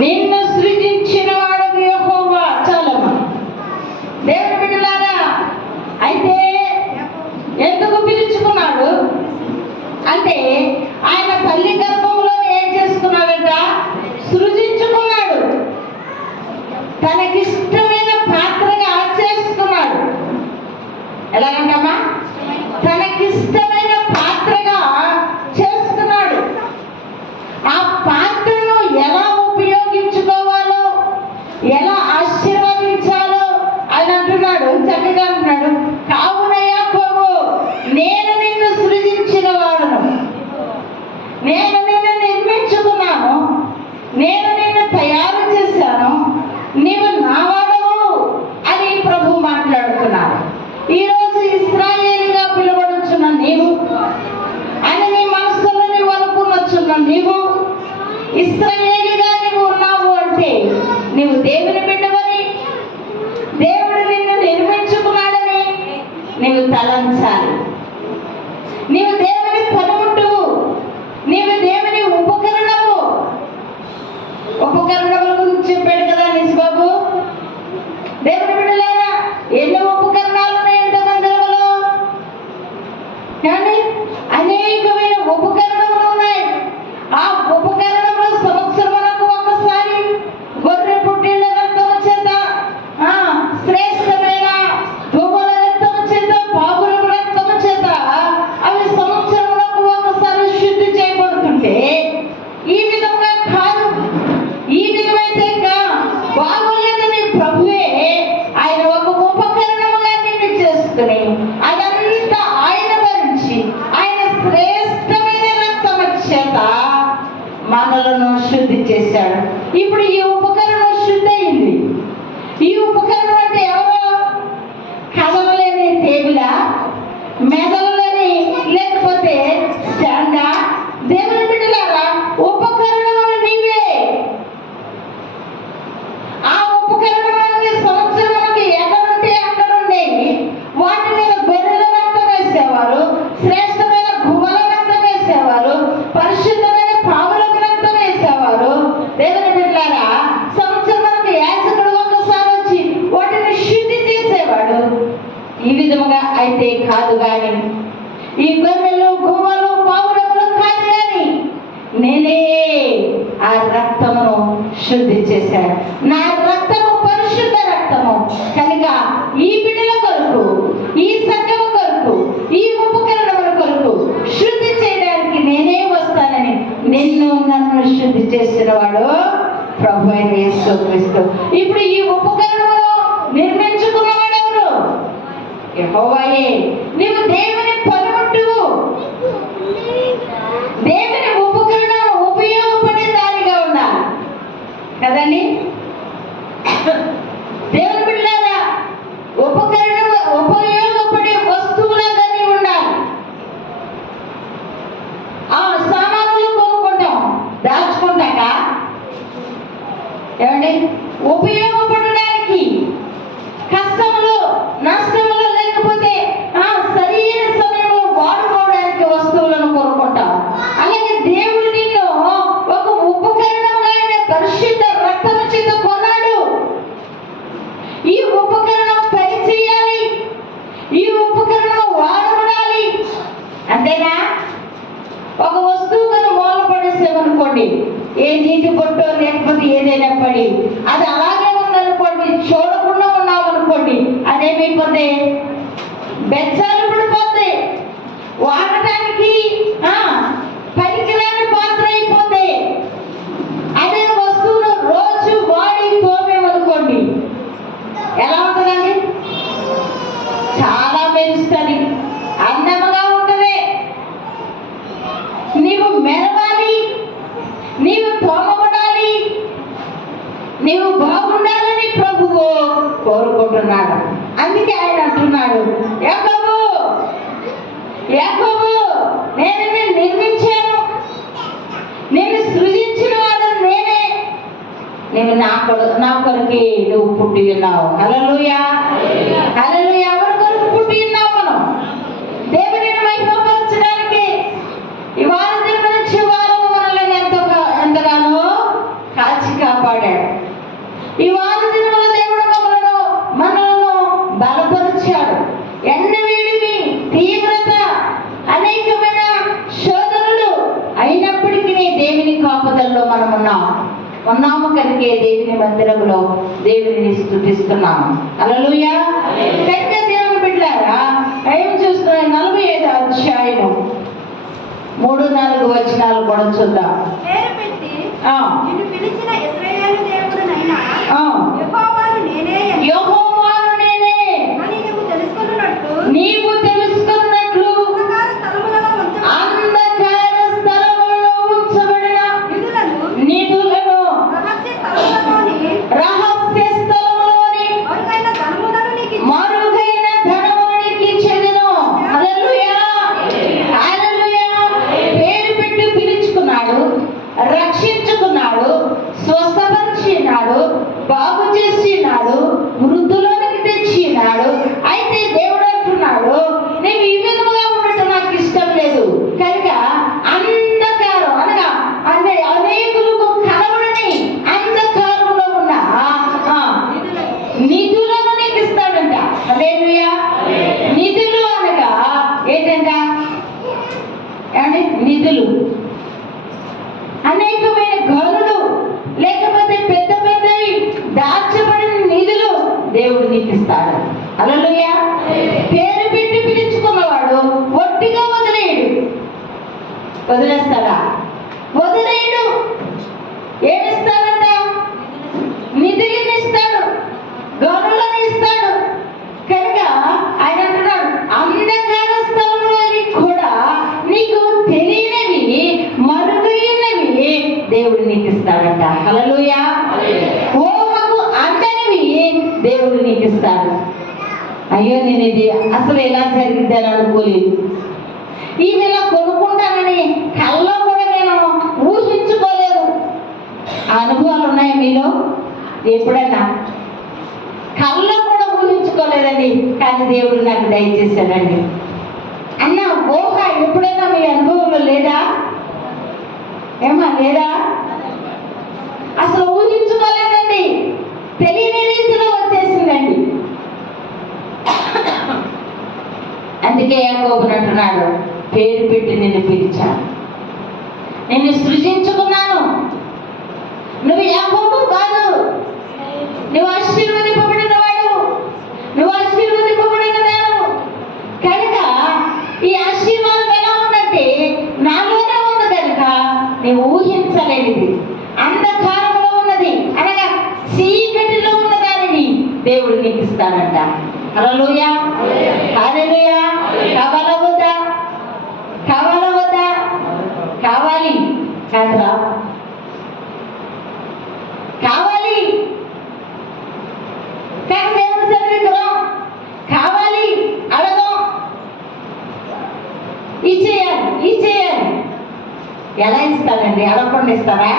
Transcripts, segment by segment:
నిన్ను సృజించిన వాడు యెహోవా. చాలమ్మా. దేవుని బిడ్డలారా, అయితే ఎందుకు పిలుచుకున్నాడు అంటే ఆయన తల్లి గర్భంలో ఏం చేసుకున్నాడంట? సృజించుకున్నాడు. తనకిష్టమైన పాత్రగా చేసుకున్నాడు. ఎలాగంటమ్మా? తనకిష్టమైన పాత్రగా చేసుకున్నాడు. ఆ పాత్రను ఎలా ఉపయోగించుకోవాలో, ఎలా ఆశీర్వదించాలో అని అంటున్నాడు. చక్కగా అంటున్నాడు, కావున యాకోబు, నేను నిన్ను సృజించిన వాడును, నేను నిన్ను నిర్మించుకున్నాను, నేను నిన్ను తయారు చేశాను, నీవు నా వాడవు అని ప్రభు మాట్లాడుతున్నాడు. ఈరోజు ఇశ్రాయేలుగా పిలువడుచున్న నీవు అని నీ మనసులో నీవు అనుకున్నచున్న నీవు ఇశ్రాయేలుగా నీవు ఉన్నావు అంటే నీవు దేవుని బిడ్డవని, దేవుడు నిన్ను నిర్మించుకున్నాడని నీవు తలంచాలి. నీవు దేవుని పనిముట్టువు, నీవు దేవుని ఉపకరణము. ఉపకరణముల గురించి చెప్పాడు కదా నిజబాబు. దేవుని బిడ్డలారా, ఎన్నో ఉపకరణాలు ఉన్నాయంట మందిరంలో. కానీ అనేకమైన ఉపకరణములు ఉన్నాయి. ఆ ఉపకరణములు సంవత్సరములకు ఒకసారి గొర్రె పుట్టిళ్ళ రక్తము చేత, శ్రేష్టమైన దువ్వల రక్తము చేత, పాపుల రక్తము చేత అవి సంవత్సరములకు ఒకసారి శుద్ధి చేయబడుతుంటే, ఈ విధంగా కాదు. ఈ విధమైతే బాగోలేదని ప్రభువే ఆయన ఒక ఉపకరణముగా నిన్ను చేసుకుని అదంతా ఆయన భరించి ఆయన శ్రేష్టమైన రక్తము చేత మనలను శుద్ధి చేశాడు. ఇప్పుడు ఈ ఉపకరణం శుద్ధి అయింది. ఈ ఉపకరణం అంటే ఎవరో? కదలలేని టేబులా, మెదలలేని లేకపోతే స్టాండా? దేవుని బిడ్డలారా, ఉపకరణములు నీవే. ఆ ఉపకరణాన్ని సంవత్సరానికి ఎక్కడుంటే అక్కడ ఉండేవి. వాటి మీద గొర్రెల రక్తం వేసేవారు, శ్రేష్టమైన గువ్వల రక్తం వేసేవారు, పరిశుద్ధమైన పావుల రక్తం వేసేవారు. దేవుని బిడ్డలారా, సంవత్సరానికి యాజకుడు ఒకసారి వచ్చి వాటిని శుద్ధి చేసేవాడు. ఈ విధముగా అయితే కాదు కానీ, ఈ గొర్రెలు గువ్వలు పావురములు కాదు కానీ నేనే ఆ రక్తమును శుద్ధి చేశాడు. నా రక్తము పరిశుద్ధ రక్తము కనుక ఈ బిడ్డల కొరకు, ఈ సంఘము కొరకు, ఈ ఉపకరణముల కొరకు శుద్ధి చేయడానికి నేనే వస్తానని నన్ను శుద్ధి చేసిన వాడు ప్రభు అయిన యేసుక్రీస్తు. ఇప్పుడు ఈ ఉపకరణమును నిర్మించుకున్నవాడు ఎవరు? యెహోవాయే. నీవు దేవుని పనిముట్టువు, దేవుని ఉపకరణం ఉపయోగపడే దానిగా ఉండాలి కదండి. దేవుని బిడ్డలారా, ఉపకరణం ఉపయోగపడే వస్తువులాగా నీవు ఉండాలి. ఆ సామాన్లు కొనుక్కుంటాం, దాచుకుంటాక ఏమండి, ఉపయోగపడడానికి, కష్టములు నష్టములు లేకపోతే సరైన సమయంలో వాడుకోవడానికి వస్తువులను కొనుక్కుంటాం. అలాగే దేవుడు నిన్ను ఒక ఉపకరణంగా పరిశుద్ధ రక్తము చేత కొన్నాడు. ఈ ఉపకరణం పని చేయాలి, ఈ ఉపకరణం వాడబడాలి. అంతేనా? ఒక వస్తువును మూల పడేసామనుకోండి, ఏ నీటి పొట్టో లేకపోతే ఏదైనా పడి అది అలాగే ఉందనుకోండి, చూడకుండా ఉన్నామనుకోండి, అదేమైపోతే బెచ్చాలు పడిపోతే, వాడటానికి పనికిరాని పాత్ర అయిపోతే. అదే వస్తువును రోజు వాడి తోమేమనుకోండి, ఎలా ఉంటుందండి? చాలా మెరుస్తుంది, అందముగా ఉంటుంది. నీవు మెరవాలి, నీవు తోమబడాలి, నీవు బాగుండాలని ప్రభువు కోరుకుంటున్నాడు. అందుకే ఆయన అంటున్నాడు, యాకోబు యాకోబు, నేను నిన్ను నిర్మించాను, నేను సృజించిన వాడు నేనే, నేను నా కొరకే నువ్వు పుట్టి ఉన్నావు. హల్లెలూయా, హల్లెలూయా. ఎవరి కొరకు పుట్టి ఉన్నావు? మనం దేవుని మహిమపరచడానికి. ఈ వారం నుంచి వారం మనల్ని ఎంతగానో కాచి కాపాడు మనం ఉన్నాము కనుకే దేవుని మందిరంలో దేవుని స్తుతిస్తున్నాము. హల్లెలూయా. కనుక దేవుని బిడ్డలారా, ఏం చూస్తున్నాయి? 45వ అధ్యాయము 3-4 వచనాలు కూడా చూద్దాం. యెహోవాను నేనే నీవు తెలుసుకున్నట్లు అంధకార స్థలములలో ఉంచబడిన నిధులను రహస్య స్థలములోని మరుగైన ధనమునికి చెందిన హల్లెలూయా హల్లెలూయా పేరు పెట్టి పిలుచుకున్నాడు, రక్షించుకున్నాడు, స్వస్థపరిచినాడు, బాగు చేసినాడు, వృద్ధులోనికి తెచ్చినాడు. అయితే దేవుడు అంటున్నాడు, నేను ఈ విధముగా ఉండటం నాకు ఇష్టం లేదు కనుక అంధకారం అనగా అనేకులకు కనబడని అంధకారంలో ఉన్న నిధులను నీకు ఇస్తాడంట. హల్లెలూయా. నిధులు అనగా ఏంటంట? నిధులు అనేకమైన గనులు, లేకపోతే పెద్ద పెద్దవి దాచబడిన నిధులు దేవుడు నీకు ఇస్తాడు. హల్లెలూయా. పేరు పెట్టి పిలుచుకున్నవాడు ఒట్టిగా వదిలేస్తాడా? వదిలేయడు. ఏమిస్తాడంట? నిధులను ఇస్తాడు, గనులను ఇస్తాడు. కనుక ఆయన అంటున్నాడు, అంధకార స్థలంలోని కూడా నీకు తెలియనివి మరుగైనవి దేవుడు నీకు ఇస్తాడంట. హల్లెలూయా. ఊహకు అందనివి దేవుడు నీకు ఇస్తాడు. అయ్యో నేను ఇది అసలు ఎలా జరిగిద్దని అనుకోలేదు, ఈమె ఇలా కొనుక్కుంటానని కల్లో కూడా నేను ఊహించుకోలేదు. ఆ అనుభవాలు ఉన్నాయి మీలో? ఎప్పుడైనా కల్లో కూడా ఊహించుకోలేదండి, కానీ దేవుడు నాకు దయచేశాడండి అన్న ఊహ ఎప్పుడైనా మీ అనుభవంలో లేదా? ఏమా లేదా? అసలు ఊహించుకోలేదండి, తెలియని రీతిలో వచ్చేసిందండి. అందుకే యాకోబు అంటున్నాడు, పేరు పెట్టి నిన్ను పిలిచాను, నిన్ను సృజించుకున్నాను. నువ్వు యాకోబు కాదు, నువ్వు ఆశీర్వదింపబడిన వాడు, నువ్వు ఆశీర్వదింపబడిన దాను. కనుక ఈ ఆశీర్వాదం ఎలా ఉందంటే నాలోనే ఉంది కనుక నీవు ఊహించలేనిది, అంధకారంలో ఉన్నది అనగా చీకటిలో ఉన్న దానిని దేవుడు నీకు ఇస్తాడంట. హల్లెలూయా హల్లెలూయా. కావాలా వద్దా? కావాలా వద్దా? కావాలి కాదురా, కావాలి. కానీ దేవుని సన్నిధిలో కావాలి, అడగం, ఇచ్చేయాలి. ఎలా ఇస్తారండి? అడగకుండా ఇస్తారా?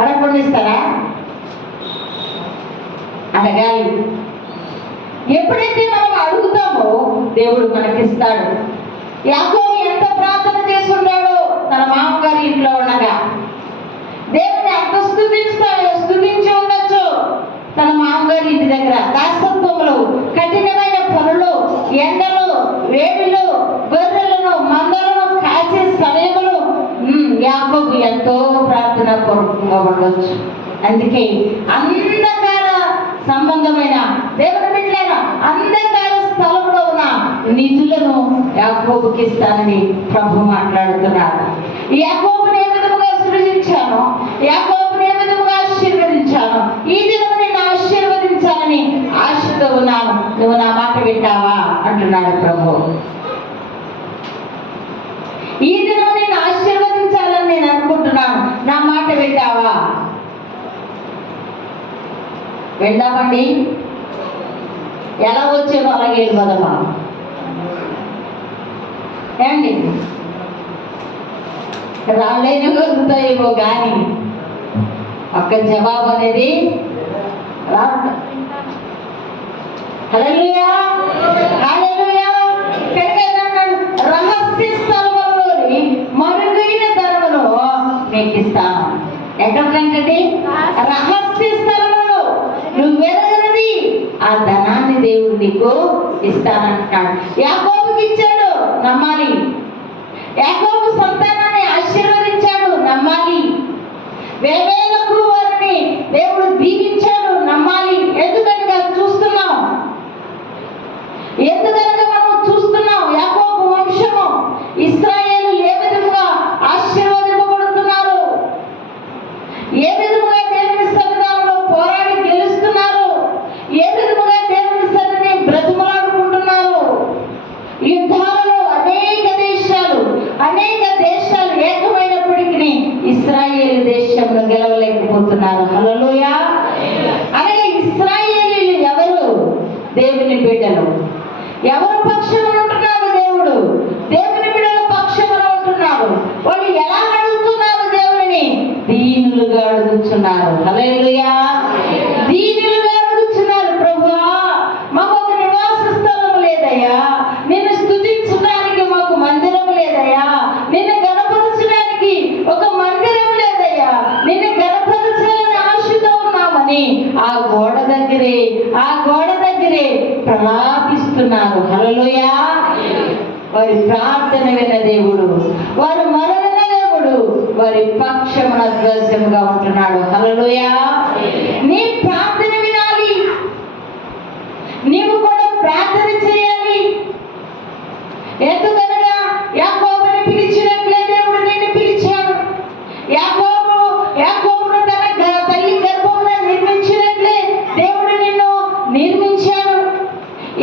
అడగకుండా ఇస్తారా? అడగాలి. ఎప్పుడైతే మనం అడుగుతామో దేవుడు మనకిస్తాడు. యాకోబు ఎంత ప్రార్థన చేసుకున్నాడో తన మామగారి ఇంట్లో ఉండగా. దేవుని అంత స్తుతించి ఉండొచ్చు. తన మామగారి ఇంటి దగ్గర దాసత్వంలో, కఠినమైన పనులు, ఎండలు, వేడిలు, గొర్రెలను మందలను కాసే సమయంలో యాకోబు ఎంతో ప్రార్థన పూర్వకంగా ఉండొచ్చు. అందుకే అంధకార సంబంధమైన దేవుని బిడ్డలైన అంధకార స్థలంలో ఉన్న నిధులను యాకోబుకి ఇస్తానని ప్రభు మాట్లాడుతున్నారు. యాకోబుని ఏ విధముగా సృజించాను, యాకోబుని ఏ విధముగా ఆశీర్వదించాను, ఈ దినము నిన్ను ఆశీర్వదించాలని ఆశతో ఉన్నాను, నువ్వు నా మాట వింటావా అంటున్నాడు ప్రభు. ఈ దినము నిన్ను ఆశీర్వదించాలని నేను అనుకుంటున్నాను, నా మాట వింటావా? వెళ్దామండి. ఎలా వచ్చేమో అలాగే వెళ్ళిపోదామా? ఏమండి? రాళ్ళైనా కలుగుతాయేమో కానీ ఒక్క జవాబు అనేది రాదు. హల్లెలూయా హల్లెలూయా. రహస్య స్థలములోని మరుగైన ధనమును నీకు ఇస్తాను. ఎక్కడికంటే రహస్య స్థలములో నువ్వు వెరగనది ఆ ధనాన్ని దేవుడు నీకు ఇస్తానంటాడు. యాకోబుకి ఇచ్చాడు, నమ్మాలి. యాకోబు సంతానాన్ని ఆశీర్వదించాడు, నమ్మాలి. వేవేలకు వారిని దేవుడు దీవించాడు. నమ్మాలి. ఎందుకనగా చూస్తున్నాం, ఎందుకనగా మనం చూస్తున్నాం యాకోబు వంశము, ఇశ్రాయేలు ఏ విధముగా ఆశీర్వదింపబడుతున్నారు, ఏ విధముగా దేవుని సన్నిధానంలో పోరాడి గెలుస్తున్నారు, ఏ విధముగా దేవుని సన్నిధిని బ్రతిమలాడుకుంటున్నారు. యుద్ధాలలో అనేక దేశాలు ఏకమైనప్పటికీ ఇశ్రాయేలు దేశంలో గెలవలేకపోతున్నారు. హల్లెలూయా. అలాగే ఇశ్రాయేలీలు ఎవరు? దేవుని బిడ్డలు. ఎవరు పక్షంలో ఉంటున్నారు? దేవుడు. దేవుని బిడ్డల పక్షంలో ఉంటున్నారు. వాళ్ళు ఎలా అడుగుతున్నారు? దేవుని దీనులుగా అడుగుతున్నారు. హల్లెలూయా. దీనులుగా అడుగుతున్నారు. ప్రభువా, మాకు ఒక నివాస స్థలం లేదయ్యా, నిన్ను స్తుతించడానికి మాకు మందిరం లేదయ్యా, నిన్ను గణపరచడానికి ఒక మందిరం లేదయ్యా, నిన్ను గణపరచాలని ఆశతో ఉన్నామని ఆ గోడ దగ్గరే ప్రలాపిస్తున్నారు. హల్లెలూయా. వారి ప్రార్థన విన్న దేవుడు, వారు మొరవిన్న దేవుడు వారి పక్షమున ద్వేషముగా ఉంటున్నాడు. హల్లెలూయా. నీ ప్రార్థన వినాలి, నీవు కూడా ప్రార్థన చేయాలి. ఎందుకనగా యాకోబుని పిలిచినట్లే దేవుడు నిన్ను పిలిచాడు. యాకోబును తన తల్లి గర్భంలో నిర్మించినట్లే దేవుడు నిన్ను నిర్మించాడు.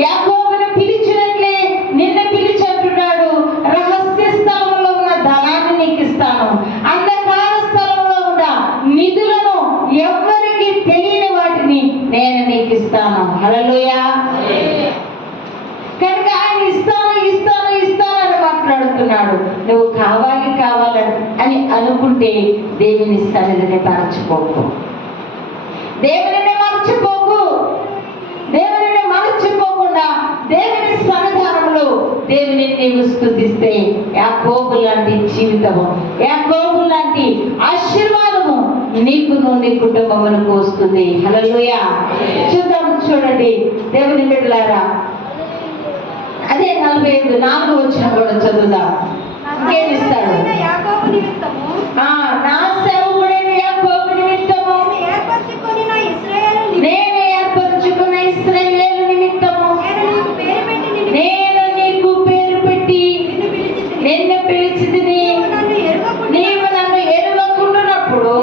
యాకోబుని పిలిచినట్లే నిన్ను పిలిచంటున్నాడు. రహస్య స్థలంలో ఉన్న ధనాన్ని నీకు ఇస్తాను, అంధకార స్థలంలో ఉన్న నిధులను, ఎవ్వరికి తెలియని వాటిని నేను నీకు ఇస్తాను. హల్లెలూయా. కనుక ఆయన ఇస్తాను అని మాట్లాడుతున్నాడు. నువ్వు కావాలని అనుకుంటే దేవుని సన్నిధిని మరచిపోకు. దేవుని మరచిపోకుండా దేవుని సన్నిధానంలో దేవుని నీవు స్తుతిస్తే యాకోబు లాంటి జీవితము, యాకోబు లాంటి ఆశీర్వాదము నీకును నీ కుటుంబమునకు వస్తుంది. హల్లెలూయా. చూడండి దేవుని బిడ్డలారా, అదే 45 వచ్చిన కూడా చదువుదాం. ఏమిస్తాడు? నా సేవకుడైన యాకోబు నిమిత్తము నేను ఏర్పరచుకున్న ఇశ్రాయేలు నిమిత్తము నేను నీకు పేరు పెట్టి నిన్ను పిలిచితిని. నీవు నన్ను ఎరుగకుండునప్పుడు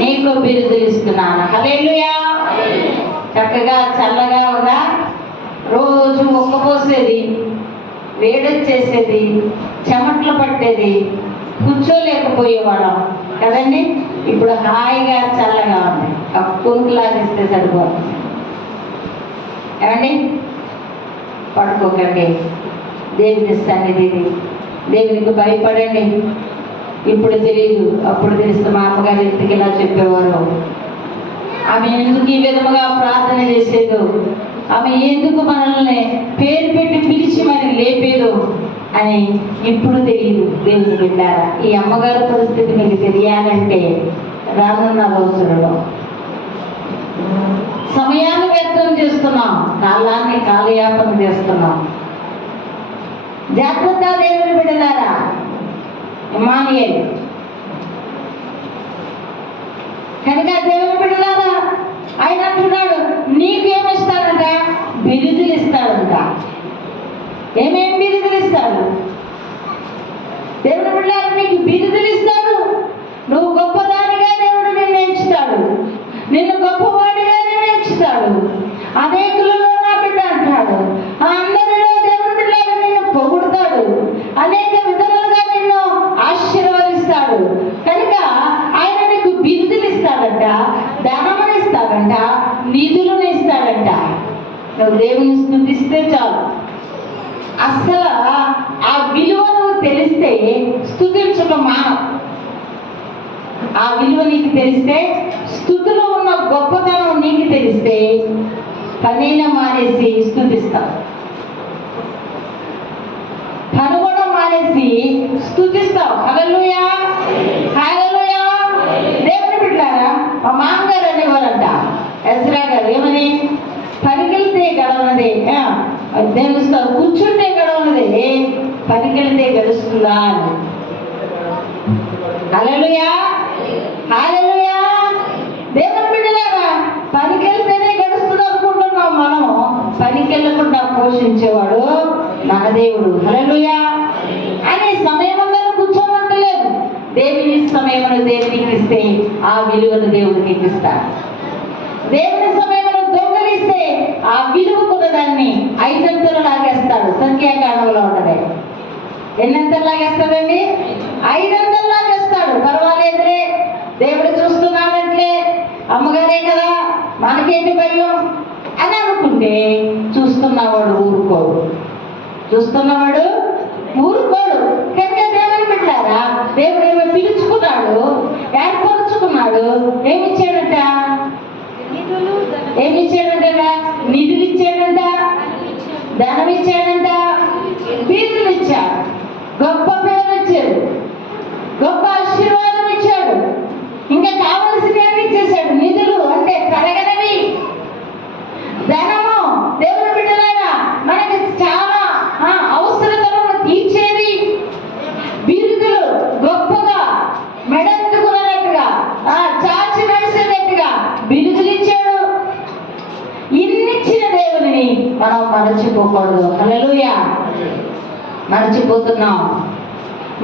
నీకు బిరుదులు ఇస్తున్నాను. హల్లెలూయా. చక్కగా చల్లగా ఉందా? రోజు ఒక్కపోసేది, వేడొచ్చేసేది, చెమట్లు పట్టేది, కూర్చోలేకపోయేవాళ్ళం కదండి. ఇప్పుడు హాయిగా చల్లగా ఉంది. కొనుక్కులాగిస్తే సరిపోతుంది. ఏమండి? పడుకోకండి. దేవుని సన్నిధి, దేవునికి భయపడండి. ఇప్పుడు తెలియదు, అప్పుడు తెలిస్తే మా అమ్మగారి ఇంటికి ఇలా చెప్పేవారు. ఆమె ఎందుకు ఈ విధముగా ప్రార్థన చేసేదో, ఆమె ఎందుకు మనల్ని పేరు పెట్టి పిలిచి మనల్ని లేపేదో అని ఇప్పుడు తెలియదు. దేవుని బిడ్డారా, ఈ అమ్మగారి పరిస్థితి మీకు తెలియాలంటే రానున్న రోజులలో సమయాన్ని వ్యర్థం చేస్తున్నాం, కాలాన్ని కాలయాపన చేస్తున్నాం. జాగ్రత్త దేవుని బిడ్డలారా. ఇమ్మానుయేల్. కనుక దేవుని బిడ్డలారా, ఆయన అంటున్నాడు నీకేమిస్తాడంట? బిరుదులు ఇస్తాడంట. ఏమేమి బిరుదులు ఇస్తాడు? దేవుని బిడ్డలారా, నీకు బిరుదులు ఇస్తాడు. నువ్వు గొప్పదానిగా దేవుడు నిర్ణయించుతాడు, నిన్ను గొప్పవాడిగా నిర్ణయించుతాడు. అనేకులలో నా బిడ్డ అంటాడు. అందరిలో దేవుని బిడ్డలారా నిన్ను పొగుడుతాడు, అనేక విధములుగా నిన్ను ఆశీర్వదిస్తాడు. కనుక ఆయన నీకు బిరుదులు ఇస్తాడంట, ధనమును ఇస్తాడంట, నిధులను ఇస్తాడంట. నువ్వు దేవుని స్తుతిస్తే చాలు. అసలు ఆ విలువ నువ్వు తెలిస్తే స్తుతించడం మానం. ఆ విలువ నీకు తెలిస్తే, స్తుతిలో ఉన్న గొప్పతనం నీకు తెలిస్తే పనైనా మానేసి స్తుతిస్తావు. పని కూడా మానేసి స్తుతిస్తావు. హల్లెలూయా, హల్లెలూయా. దేవుని బిడ్డలారా, మా మామగారు అనేవారంట, ఎజ్రా గారు, ఏమని? పనికెళ్తే గడవనదే దేవుస్తావు, కూర్చుంటే గడవనదే, పనికెళ్తే గడుస్తుందా అని. హల్లెలూయా. హల్లెలూయా. దేవుని బిడ్డలారా, పనికి వెళ్తేనే గడుస్తుంది అనుకుంటున్నాం మనం. పనికి వెళ్ళకుండా పోషించేవాడు మన దేవుడు. హల్లెలూయా. అని సమయం అందరూ కూర్చోమంటలేదు. దేవుని సమయమును దేవునికి ఇస్తే ఆ విలువను దేవుడికి ఇస్తాడు. దేవుని సమయంలో దొంగలిస్తే ఆ విలువకున్న దాన్ని 5 అంతలు లాగేస్తాడు. సంఖ్యాకాండంలో ఉంటది. ఎన్ని అంతలు లాగేస్తాడండి? 5 అంతలు లాగేస్తాడు. పర్వాలేదులే, దేవుడు చూస్తున్నాడంటే, అమ్మగారే కదా, మనకేంటి భయం అని అనుకుంటే చూస్తున్నవాడు ఊరుకోడు. చూస్తున్నవాడు ఊరుకోడు. కనుక దేవుని బిడ్డలారా, దేవుడు ఏమో పిలుచుకున్నాడు, ఏర్పరుచుకున్నాడు. ఏమిచ్చాడట? ఏమిచ్చాడంట? నిధులు ఇచ్చాడంట, ధనం ఇచ్చాడంట, బీజులు ఇచ్చాడు, గొప్ప పేరు ఇచ్చాడు, గొప్ప ఆశీర్వాదం ఇచ్చాడు. ఇంకా కావలసినవి ఇచ్చేసాడు. నిధులు అంటే తరగనివి, ధనము దేవుని బిడ్డలారా మనకి చాలా అవసరతలను తీర్చేది, బిరుదులు గొప్పగా మెడెత్తుకున్నట్టుగా చాచి నడిచేటట్టుగా బిరుదులు ఇచ్చాడు. ఇన్నిచ్చిన దేవుని మనం మరచిపోకూడదు. హల్లెలూయా. మరచిపోతున్నాం.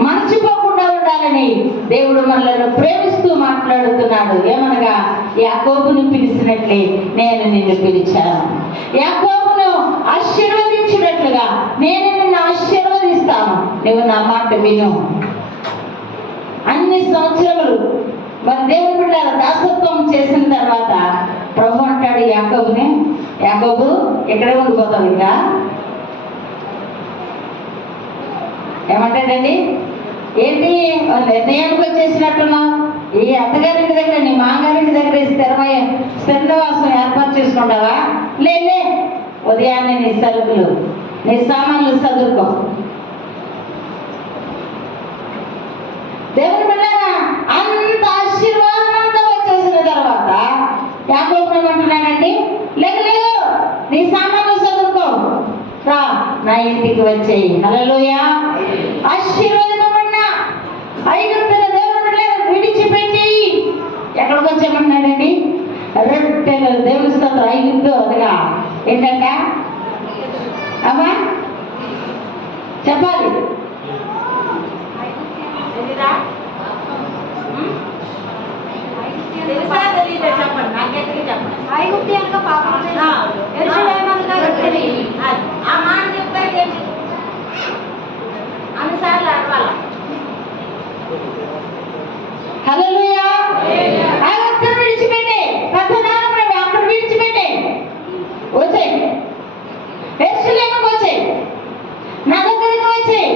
మరచిపోకుండా ఉండాలని దేవుడు మనలను ప్రేమిస్తూ మాట్లాడుతున్నాడు. ఏమనగా, యాకోబును పిలిచినట్లే నేను నిన్ను పిలిచాను. యాకోబును ఆశీర్వదించినట్లుగా నేను నిన్ను ఆశీర్వదిస్తాను. నువ్వు నా మాట విను. అన్ని సంవత్సరములు మరి దేవుని బిడ్డల దాసత్వం చేసిన తర్వాత ప్రభు అంటాడు యాకోబుని, యాకోబు ఎక్కడే ఉండిపోతావు, ఇంకా ఏమంటాడండి? ఏంటి నిర్ణయానికి వచ్చేసినట్టున్నావు? ఈ అత్తగారింటి దగ్గర, నీ మామగారింటి దగ్గర స్థిరవాసం ఏర్పాటు చేసుకుంటావా? లే, ఉదయాన్నే నీ సరుకులు, నీ సామాన్లు చదువుకో. దేవుని బిడ్డలారా, అంత ఆశీర్వాదం అంతా వచ్చేసిన తర్వాత యాకోబు ఏమంటున్నాడండి? లేదు, నీ సామాన్లు చదువుకో, రా నా ఇంటికి వచ్చేయి. హల్లెలూయా. ఆశీర్వాదపడిన ఐగుప్తుల దేవుని బిడ్డలను విడిచిపెట్టి ఎక్కడికి వచ్చామన్నాడండి? రొట్టెలు. దేవుని స్తోత్రం. ఐగుప్తు అనగా ఏంటంట అమ్మా? చెప్పాలి. చెప్పండి, నాకైతే చెప్పండి. ఐగుప్తు అనగా పాపం, యెరూషలేము అనగా రొట్టెలు. ఆ మాట చెప్తారు అన్నిసార్లు అడవాల. హల్లెలూయా. అక్కడ విడిచిపెట్టే పట్టణాలను అక్కడ విడిచిపెట్టే వచ్చాయి, యెరూషలేముకు వచ్చాయి, నా దగ్గరికి వచ్చాయి,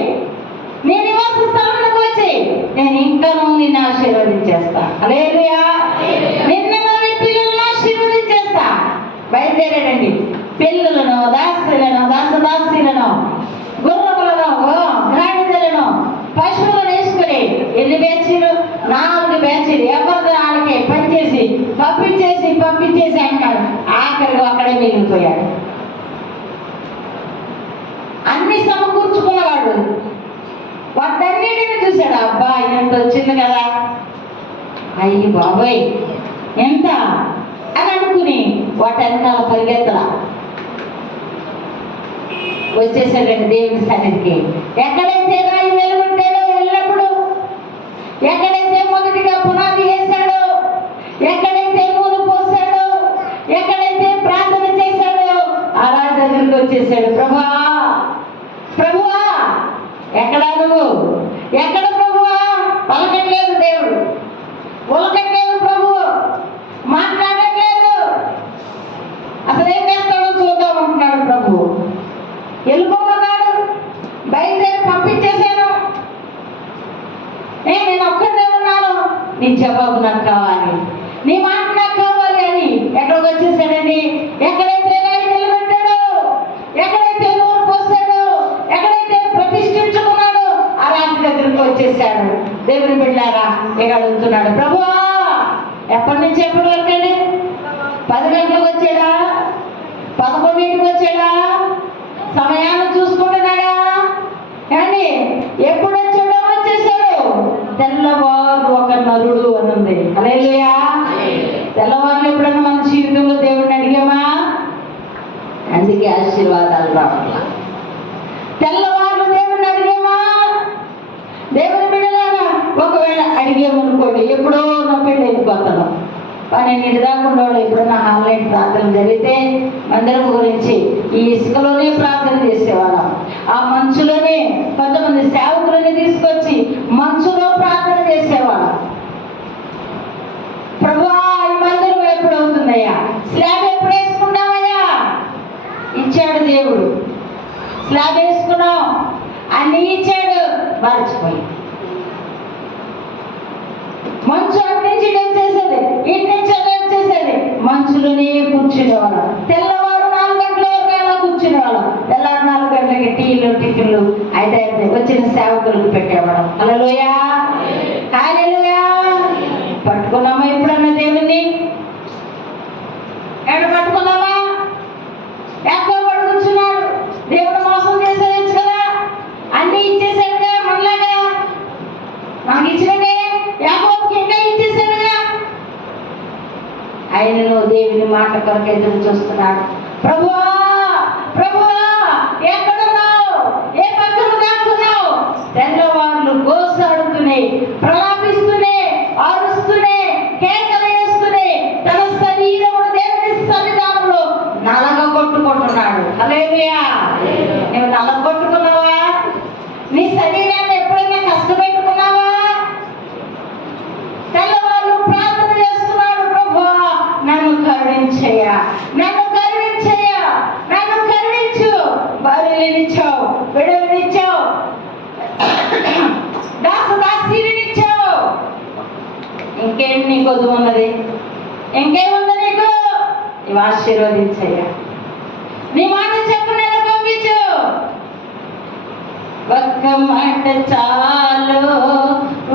నీ నివాస స్థలంలోకి వచ్చాయి. నేను ఇంకాను నిన్ను ఆశీర్వదించేస్తా. హల్లెలూయా. నిన్న పిల్లలను ఆశీర్వదించేస్తా. బయలుదేరాడండి. పిల్లలను, దాసులను, దాసదాసీలను, గుర్రములను, గాడిదలను, పశువులను వేసుకుని ఎన్ని బ్యాచీలు? 4 బ్యాచీలు. ఎవరి వాళ్ళకి పనిచేసి పంపించేసి అంటాడు. ఆఖరికి అక్కడే మిగిలిపోయాడు. అన్ని సమకూర్చుకున్నవాడు వాటన్నిటిని చూశాడు. అబ్బా ఎంత వచ్చింది కదా, అయ్యి బాబోయ్ ఎంత అని అనుకుని వాటెనకాల పరిగెత్తలా వచ్చేసాడండి దేవుని సన్నిధికి. ఎక్కడైతే రాయి వెలుగుంటాడో ఎల్లప్పుడు, ఎక్కడైతే మొదటిగా పునాది వేశాడో, ఎక్కడైతే మూలు పోసాడో, ఎక్కడైతే ప్రార్థన చేశాడో ఆ రాజు దగ్గరికి వచ్చేసాడు. ప్రభువా ఎక్కడా నువ్వు? ఎక్కడ ప్రభువా? పలకట్లేదు దేవుడు, ఉలకట్లేదు ప్రభువు, మాట్లాడట్లేదు. అసలు ఏం చేస్తాడో చూద్దాం అంటున్నాడు ప్రభువు. వెళ్ళిపోమన్నాడు, బయలుదేరి పంపించేశాను. నేను ఒక్కడే ఉన్నాను, నీ జవాబు నాకు కావాలి, నీ మాట నాకు కావాలి అని ఎక్కడికి వచ్చేసాడండి? ఎక్కడైతే రాయి నిలబెట్టాడో, ఎక్కడైతే నూనె పోసాడో, ఎక్కడైతే ప్రతిష్ఠించుకున్నాడో ఆ రాజు దగ్గరికి వచ్చేసాడు. దేవుని బిడ్డలారా ఇక అడుగుతున్నాడు, ప్రభువా ఎప్పటి నుంచి ఎప్పటి వరకండి? 10 గంటలకు వచ్చాడా? 11ంటికి వచ్చాడా? సమయాన్ని చూసుకుంటున్నాడా? కానీ ఎప్పుడు వచ్చాడో వచ్చేసాడు. తెల్లవారు ఒక నరుడు అని ఉంది. ఉంటుంది. హల్లెలూయా. తెల్లవారులు ఎప్పుడన్నా మన జీవితంలో దేవుడిని అడిగామా? అందుకే ఆశీర్వాదాలు రావట్లా. తెల్లవారులు దేవుడిని అడిగామా? దేవుని బిడ్డలారా, ఒకవేళ అడిగేమనుకోండి, ఎప్పుడో నా పెళ్ళి వెళ్ళిపోతాను. 12 దాకా ఉండేవాళ్ళు. ఎప్పుడన్నా ఆన్లైన్ ప్రార్థన జరిగితే మందిరం గురించి ఈ ఇసుకలోనే ప్రార్థన చేసేవాళ్ళం. ఆ మంచులోనే కొంతమంది సేవకులని తీసుకొచ్చి మంచులో ప్రార్థన చేసేవాళ్ళం. ప్రభువా, ఈ మందిరం ఎప్పుడు అవుతుందయ్యా? స్లాబ్ ఎప్పుడు వేసుకున్నామయ్యా? ఇచ్చాడు దేవుడు. స్లాబ్ వేసుకున్నాం, అన్ని ఇచ్చాడు, మర్చిపోయి మంచు అటు నుంచి వచ్చేసేది, ఇటు నుంచి వచ్చేసేది. మంచులోనే కూర్చునేవాళ్ళం. తెల్లవారు 4 గంటల వరకు అలా కూర్చునేవాళ్ళం. తెల్లవారు 4 గంటలకి టీలు టిఫిన్లు అయితే వచ్చిన సేవకులకు పెట్టేవాళ్ళం. హల్లెలూయా, హల్లెలూయా. పట్టుకున్నామా ఎప్పుడన్నా దేవుణ్ణి? ఎక్కడ పట్టుకున్నామా? ఎక్కడ పడి కూర్చున్నాడు? దేవుడు మోసం చేసేయచ్చు కదా, అన్ని ఇచ్చేసాడుగా. మనలాగా మనకి ఇచ్చినట్టే యాకోబుకి ఇంకా ఇచ్చేసాడుగా. ఆయనలో దేవుని మాట కొరకు ఎదురు చూస్తున్నాడు. ప్రభువా, ప్రభువా, ఎక్కడున్నావు? ఏ పక్కన దాక్కున్నావు? తెల్లవారులు గోసాడుతూనే, ప్రలాపిస్తూనే, అరుస్తూనే, కేకలు వేస్తూనే తన శరీరమును దేవుని సన్నిధానంలో నలగొట్టుకుంటున్నాడు. హల్లెలూయా. నువ్వు నలగొట్టుకున్నావా? నీ శరీరాన్ని ఎప్పుడైనా కష్టపెట్టుకున్నావా? తెల్లవారు ప్రార్థన చేస్తున్నాడు. ప్రభువా, నన్ను కరుణించయ్యా, నన్ను కరుణించయ్యా, నన్ను కరుణించు. భార్యనిచ్చావు, బిడ్డలనిచ్చావు, దాసదాసీనిచ్చావు. ఇంకేం నీకు వద్దు ఉన్నది? ఇంకేముంది నీకు? ఇవి ఆశీర్వదించయ్యా. నీ మాట చెప్పు, నేను పంపించు. ఒక్క మాట చాలు,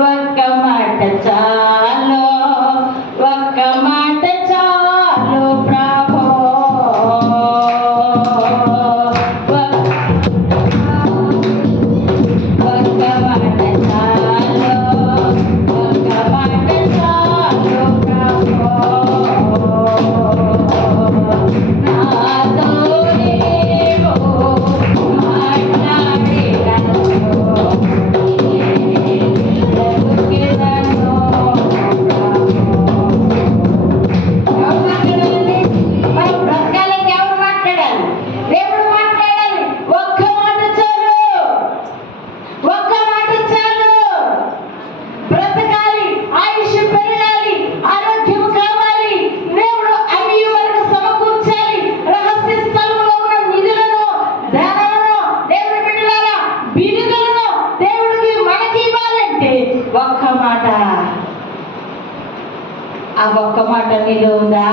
ఒక్క మాట చాలు, ఒక్క మాట చాలు ప్రభో. ఒక్క మాట చాలు, ఒక్క మాట చాలు ప్రభో. నాతో నీవు మాట్లాడేదను, బ్రతుకెదను ప్రభో. ఎవరు మాట్లాడాలి? మనం బ్రతకాలంటే ఎవరు మాట్లాడాలి? దేవుడు మాట్లాడాలి. ఒక్క మాట చాలు, ఒక్క మాట చాలు. బ్రతకాలి, ఆయుష్ పెరగాలి, ఆరోగ్యం కావాలి. దేవుడు అన్ని మనకు సమకూర్చాలి. రహస్య స్థలంలో ఉన్న నిధులను, ధనమును, దేవుడి బిడ్డలారా బిరుదులను దేవుడికి మనకి ఇవ్వాలంటే ఒక్క మాట. ఆ ఒక్క మాట నీలో ఉందా?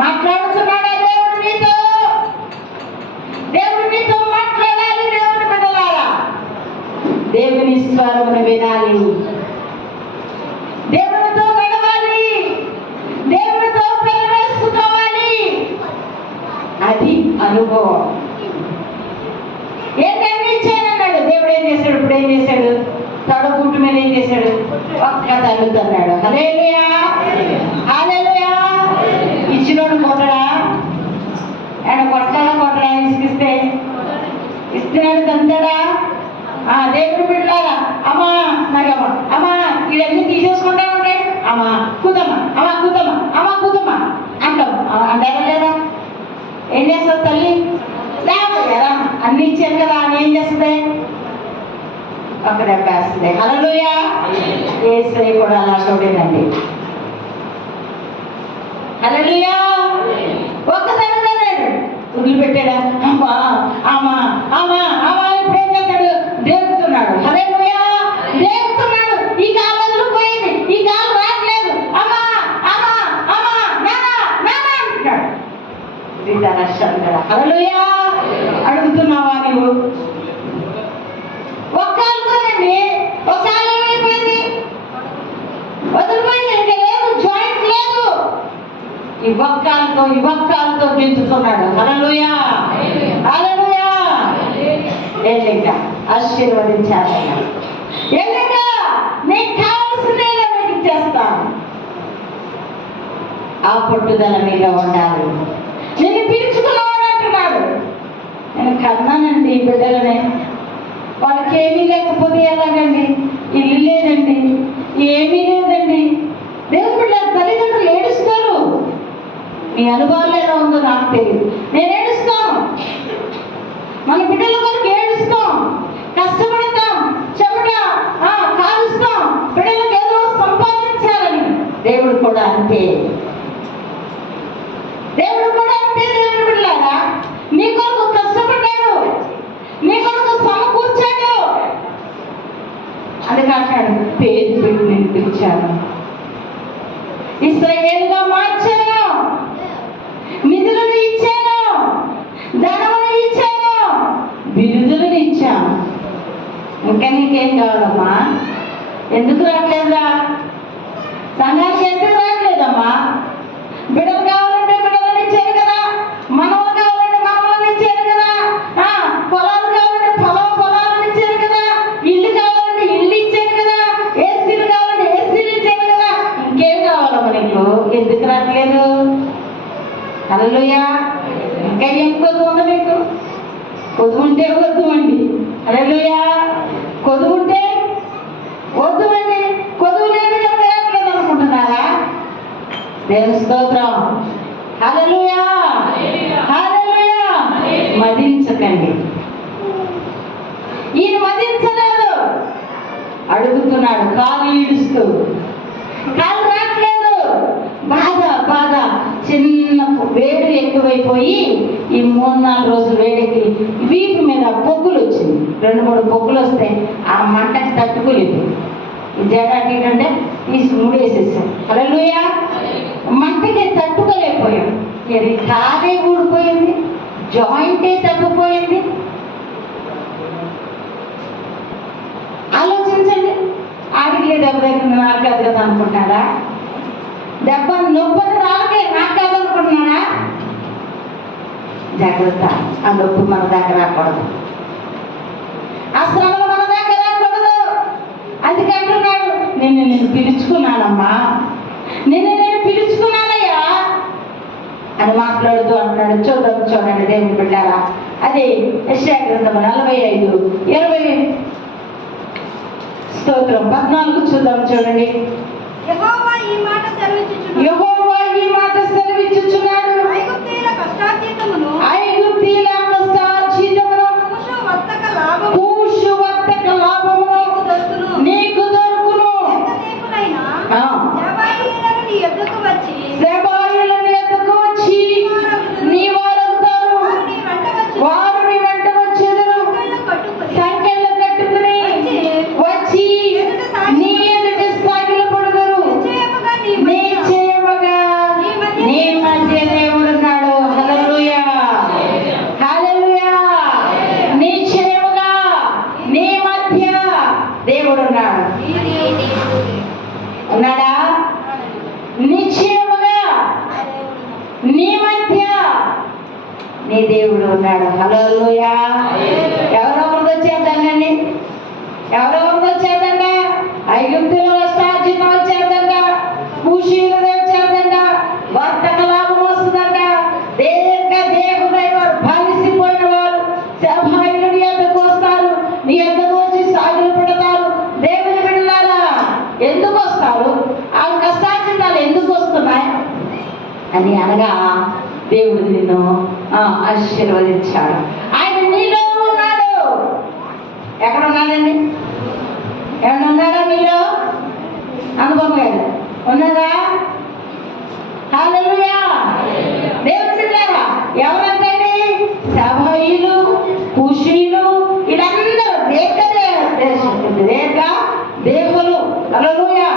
మాట్లాడుతున్నాడా దేవుడు నీతో? దేవుడు నీతో మాట్లాడాలి. దేవుడి బిడ్డలారా, దేవుని స్వరమును వినాలి, దేవునితో గడవాలి, దేవునితో పెరవేసుకోవాలి. అది అనుభవం. ఏంటన్నీ ఇచ్చానన్నాడు. దేవుడు ఏం చేశాడు? ఇప్పుడు ఏం చేశాడు? తడుగుంటు మీద ఏం చేశాడు? ఒక్క తల్లుతున్నాడు. హల్లెలూయా, హల్లెలూయా. ఇచ్చినోడు కొట్టడా? ఆయన కొట్టడా? ఇసుకిస్తే ఇస్తున్నాడు, తంతాడా? దేవుడు బిడ్డలారా, అమ్మా నాకమ్మా, అమ్మా ఇవన్నీ తీసేసుకుంటా ఉంటాడు. అమ్మా కూతమ్మా, అమ్మా కూతమ్మా, అమ్మా కూతమ్మా అంటాం. అంటారా లేదా? ఏం చేస్తుంది తల్లి? లేకపోతే అన్ని ఇచ్చారు కదా అని ఏం చేస్తుంది? ఒక దెబ్బేస్తుంది. హల్లెలూయా. యేసయ్య కూడా అలా చూడేనండి. హల్లెలూయా. ఒక్క తనదన్నాడు, వదిలిపెట్టాడా? అమ్మా అమ్మా అమ్మా అమ్మా. ఇప్పుడు ఏం చేస్తాడు? దేవుతున్నాడు. హల్లెలూయా, దేవుతున్నాడు. ఈ కాలు వదిలిపోయింది, ఈ కాలు రావట్లేదు. అమ్మా అమ్మా అమ్మా, నానా నానా అంటున్నాడు. హల్లెలూయా. అడుగుతున్నావా నువ్వు? ఒక్కరితోనండి, ఒక ఏమైపోయింది? వదిలిపోయింది, ఇంకా లేదు, జాయింట్ లేదు. ఈ ఒక్కరితో పెంచుతున్నాడు. హల్లెలూయా, హల్లెలూయా. ఎల్లిగా ఆశీర్వదించాలయ్యా. ఎల్లిగా నీకు కావాల్సిందే నీకు ఇచ్చేస్తా. ఆ పట్టుదల మీలో ఉండాలి. నేను పిలుచుకున్నాను అంటున్నాడు. నేను కన్నానండి ఈ బిడ్డలనే, వాళ్ళకి ఏమీ లేకపోతే ఎలాగండి? ఇల్లు లేదండి, ఏమీ లేదండి. దేవుని బిడ్డ తల్లిదండ్రులు ఏడుస్తారు. మీ అనుభవాలు ఎలా ఉందో నాకు తెలియదు. నేను ఏడుస్తాను, మన బిడ్డల కొరకు ఏడుస్తాం, కష్టపడతాం, చెమట కాలుస్తాం, బిడ్డలకు ఏదో సంపాదించాలని. దేవుడు కూడా అంతే, దేవుడు కూడా అంతే. దేవుని బిడ్డలారా, నీ కొరకు కష్టపడ్డాడు, నీ కొరకు సమకూర్చాడు. అది కాకాడు పేరు పెట్టి నేను పిలిచాను, ఇశ్రాయేలుగా మార్చాను, నిధులను ఇచ్చాను, ధనమును ఇచ్చాను, బిరుదులను ఇచ్చాను. ఇంకా నీకేం కావాలమ్మా? ఎందుకు రావట్లేదా? సంఘానికి ఎందుకు రావట్లేదమ్మా? బిడ్డలు కావాలంటే బిడ్డలను ఇచ్చారు కదా, మనవలు కావాలంటే మనవలను ఇచ్చారు కదా, పొలాలు కావాలంటే పొలాలను ఇచ్చారు కదా, ఇల్లు కావాలంటే ఇల్లు ఇచ్చారు కదా, ఏసీలు కావాలంటే ఏసీలు ఇచ్చారు కదా. ఇంకేం కావాలమ్మా నీకు? ఎందుకు రావట్లేదు? హల్లెలూయా. ఇంకా ఏం కొద్దు ఉంది మీకు? కొద్దు ఉంటే వద్దు అండి. హల్లెలూయా. కొద్దు ఉంటే వద్దు అండి. కొద్దు లేదు రావట్లేదు అనుకుంటున్నారా? దేవుని స్తోత్రం. హల్లెలూయా, హల్లెలూయా. మదించకండి. ఈయన మదించలేదు, అడుగుతున్నాడు కాలు ఈడుస్తూ. కాలు రావట్లేదు, బాధ బాధ. చిన్న వేడి ఎక్కువైపోయి ఈ 3-4 రోజులు వేడికి వీపు మీద పొక్కులు వచ్చింది. 2-3 పొక్కులు వస్తే ఆ మంటకి తట్టుకోలేదు. ఈ జడాటి అంటే తీసి మూడేసేసాం. హల్లెలూయా. మంటకి తట్టుకోలేకపోయాం. కాలే ఊడిపోయింది, జాయింటే తగ్గిపోయింది. ఆలోచించండి. ఆడికి దెబ్బ తగ్గింది, నాకు కాదు కదా అనుకుంటున్నాడా? దెబ్బ నొప్పని రాకే, నాకు కాదు అనుకుంటున్నాడా? జాగ్రత్త, ఆ నొప్పి మన దగ్గర రాకూడదు, ఆ శ్రమలు మన దగ్గర రాకూడదు. అందుకే అంటున్నాడు, నేను పిలుచుకున్నానమ్మా, నేను పిలుచుకున్నానయ్యా అని మాట్లాడుతూ అంటున్నాడు. చూడండి దేవుని బిడ్డారా, అది యెషయా గ్రంథం 45:20 స్తోత్రం 14 చూడండి. యెహోవా ఈ మాట సెలవిచ్చుచున్నాడు, ఐగుప్తీయుల కష్టార్జితమును కూషు వర్తక లాభమును నీకు దొరుకును. సెబాయీయులను ఎద్దకు వచ్చి నీ వారవుతారు, వారు నీ వెంట వచ్చెదరు, సంకెళ్ళు కట్టుకుని వచ్చి నీ ఎదుట సాగిలపడుదురు. నిశ్చయముగా నీ మధ్య దేవుడున్నాడు. హల్లెలూయా, హల్లెలూయా. నిశ్చయముగా నీ మధ్య దేవుడున్నాడు. ఉన్నాడా? నిశ్చయముగా నీ మధ్య నీ దేవుడు ఉన్నాడు. హల్లెలూయా. ఎవరెవరితో వచ్చేద్దండి? ఎవరెవరితో వచ్చేద్దంట? ఐగుప్తుల వస్త్రార్జున వచ్చేద్దంట, కూషీయులది వచ్చేద్దంట, వర్తక లాభం వస్తుందంట. దేవుడైన బాలిసిపోయిన వారు సెబాయీయులు నీ యొద్దకు వస్తారు, నీ యొద్దకు వచ్చి సాగిలు పడతారు. దేవుని బిడ్డలారా, ఎందుకు వస్తారు? ఆ కష్టార్జితాలు ఎందుకు వస్తున్నాయి అని అనగా దేవుడు నిన్ను ఆశీర్వదించాడు. ఆయన నీలో ఉన్నాడు. ఎక్కడ ఉన్నాడండి? ఏమన్నా ఉన్నాడా మీలో? అనుభవం గారు ఉన్నారా? హల్లెలూయా. దేవుని బిడ్డలారా, ఎవరంటే సెబాయీయులు, కూషీయులు, వీళ్ళందరూ దీర్ఘ దేవులు. హల్లెలూయా.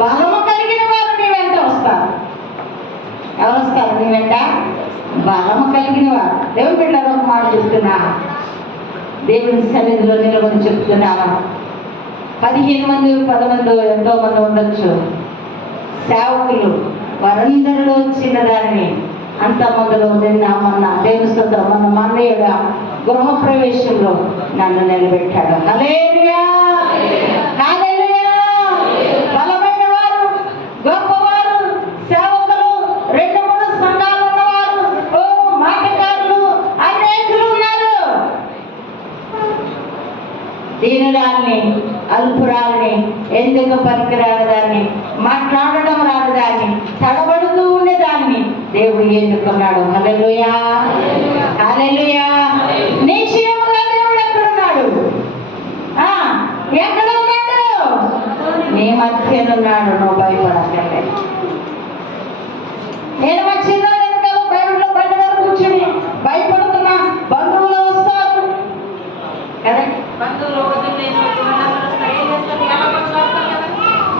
బలము కలిగిన వారు నీ వెంట వస్తారు. ఎవరు వస్తారు నీ వెంట? బలము కలిగిన వారు. దేవుని బిడ్డలారా, ఒక మాట చెప్తున్నా, దేవుని సన్నిధిలో నిలబడి చెప్తున్నాను. 15 మంది 10 మంది ఎంతో మంది ఉండొచ్చు సేవకులు, వారందరిలో చిన్నదాన్ని అంతమందిలో నిన్న మొన్న దేవుని స్తోత్రం మన మన్నయ్య గృహప్రవేశంలో నన్ను నిలబెట్టాడు. హల్లెలూయా, హల్లెలూయా. బలమైన వారు, గొప్పవారు, సేవకులు, ఎందుకు పనికిరాని దాన్ని, మాట్లాడడం రాని దాన్ని, తడబడుతూ ఉండేదాన్ని దేవుడు ఎన్నుకున్నాడు. హల్లెలూయా, హల్లెలూయా. నిశ్చయముగా దేవుడు ఎక్కడున్నాడు? ఎక్కడ ఉన్నాడు? నీ మధ్యనున్నాడు. నువ్వు భయపడక్కర్లేదు. నేను మా చిన్న బైబిల్లో బండి మీద కూర్చుని భయపడుతున్నా. బంధువులు వస్తారు కదా, బంధువులు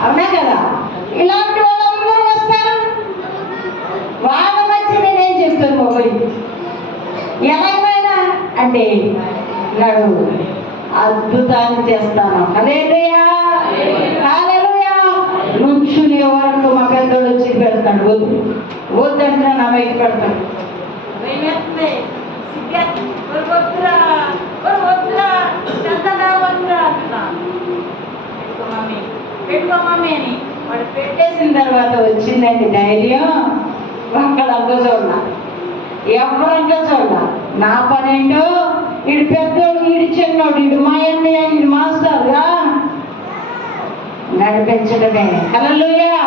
అవునా కదా, ఇలాంటి వాళ్ళందరూ వస్తారు. వాళ్ళ మధ్య నేనేం చెప్తాను మొబైల్ ఎలాగైనా అంటే నాడు అద్భుతాన్ని చేస్తాను. హల్లెలూయా, హల్లెలూయా. నుంచునే వరకు మా పెద్దోడు వచ్చి పెడతాడు. వద్దు వద్దంటే నా బయట పెడతాడు. పెట్టుకోమమ్మీ అని వాడు పెట్టేసిన తర్వాత వచ్చిందండి ధైర్యం. ఒక్కడంగా చూడ, ఎవరంగా చూడ. నా పనేంటో ఇడు పెద్దోడు, ఇడు చిన్నోడు, ఇడు మా అన్నయ్య, ఇడు మాస్టర్గా నడిపించడమే. హల్లెలూయా,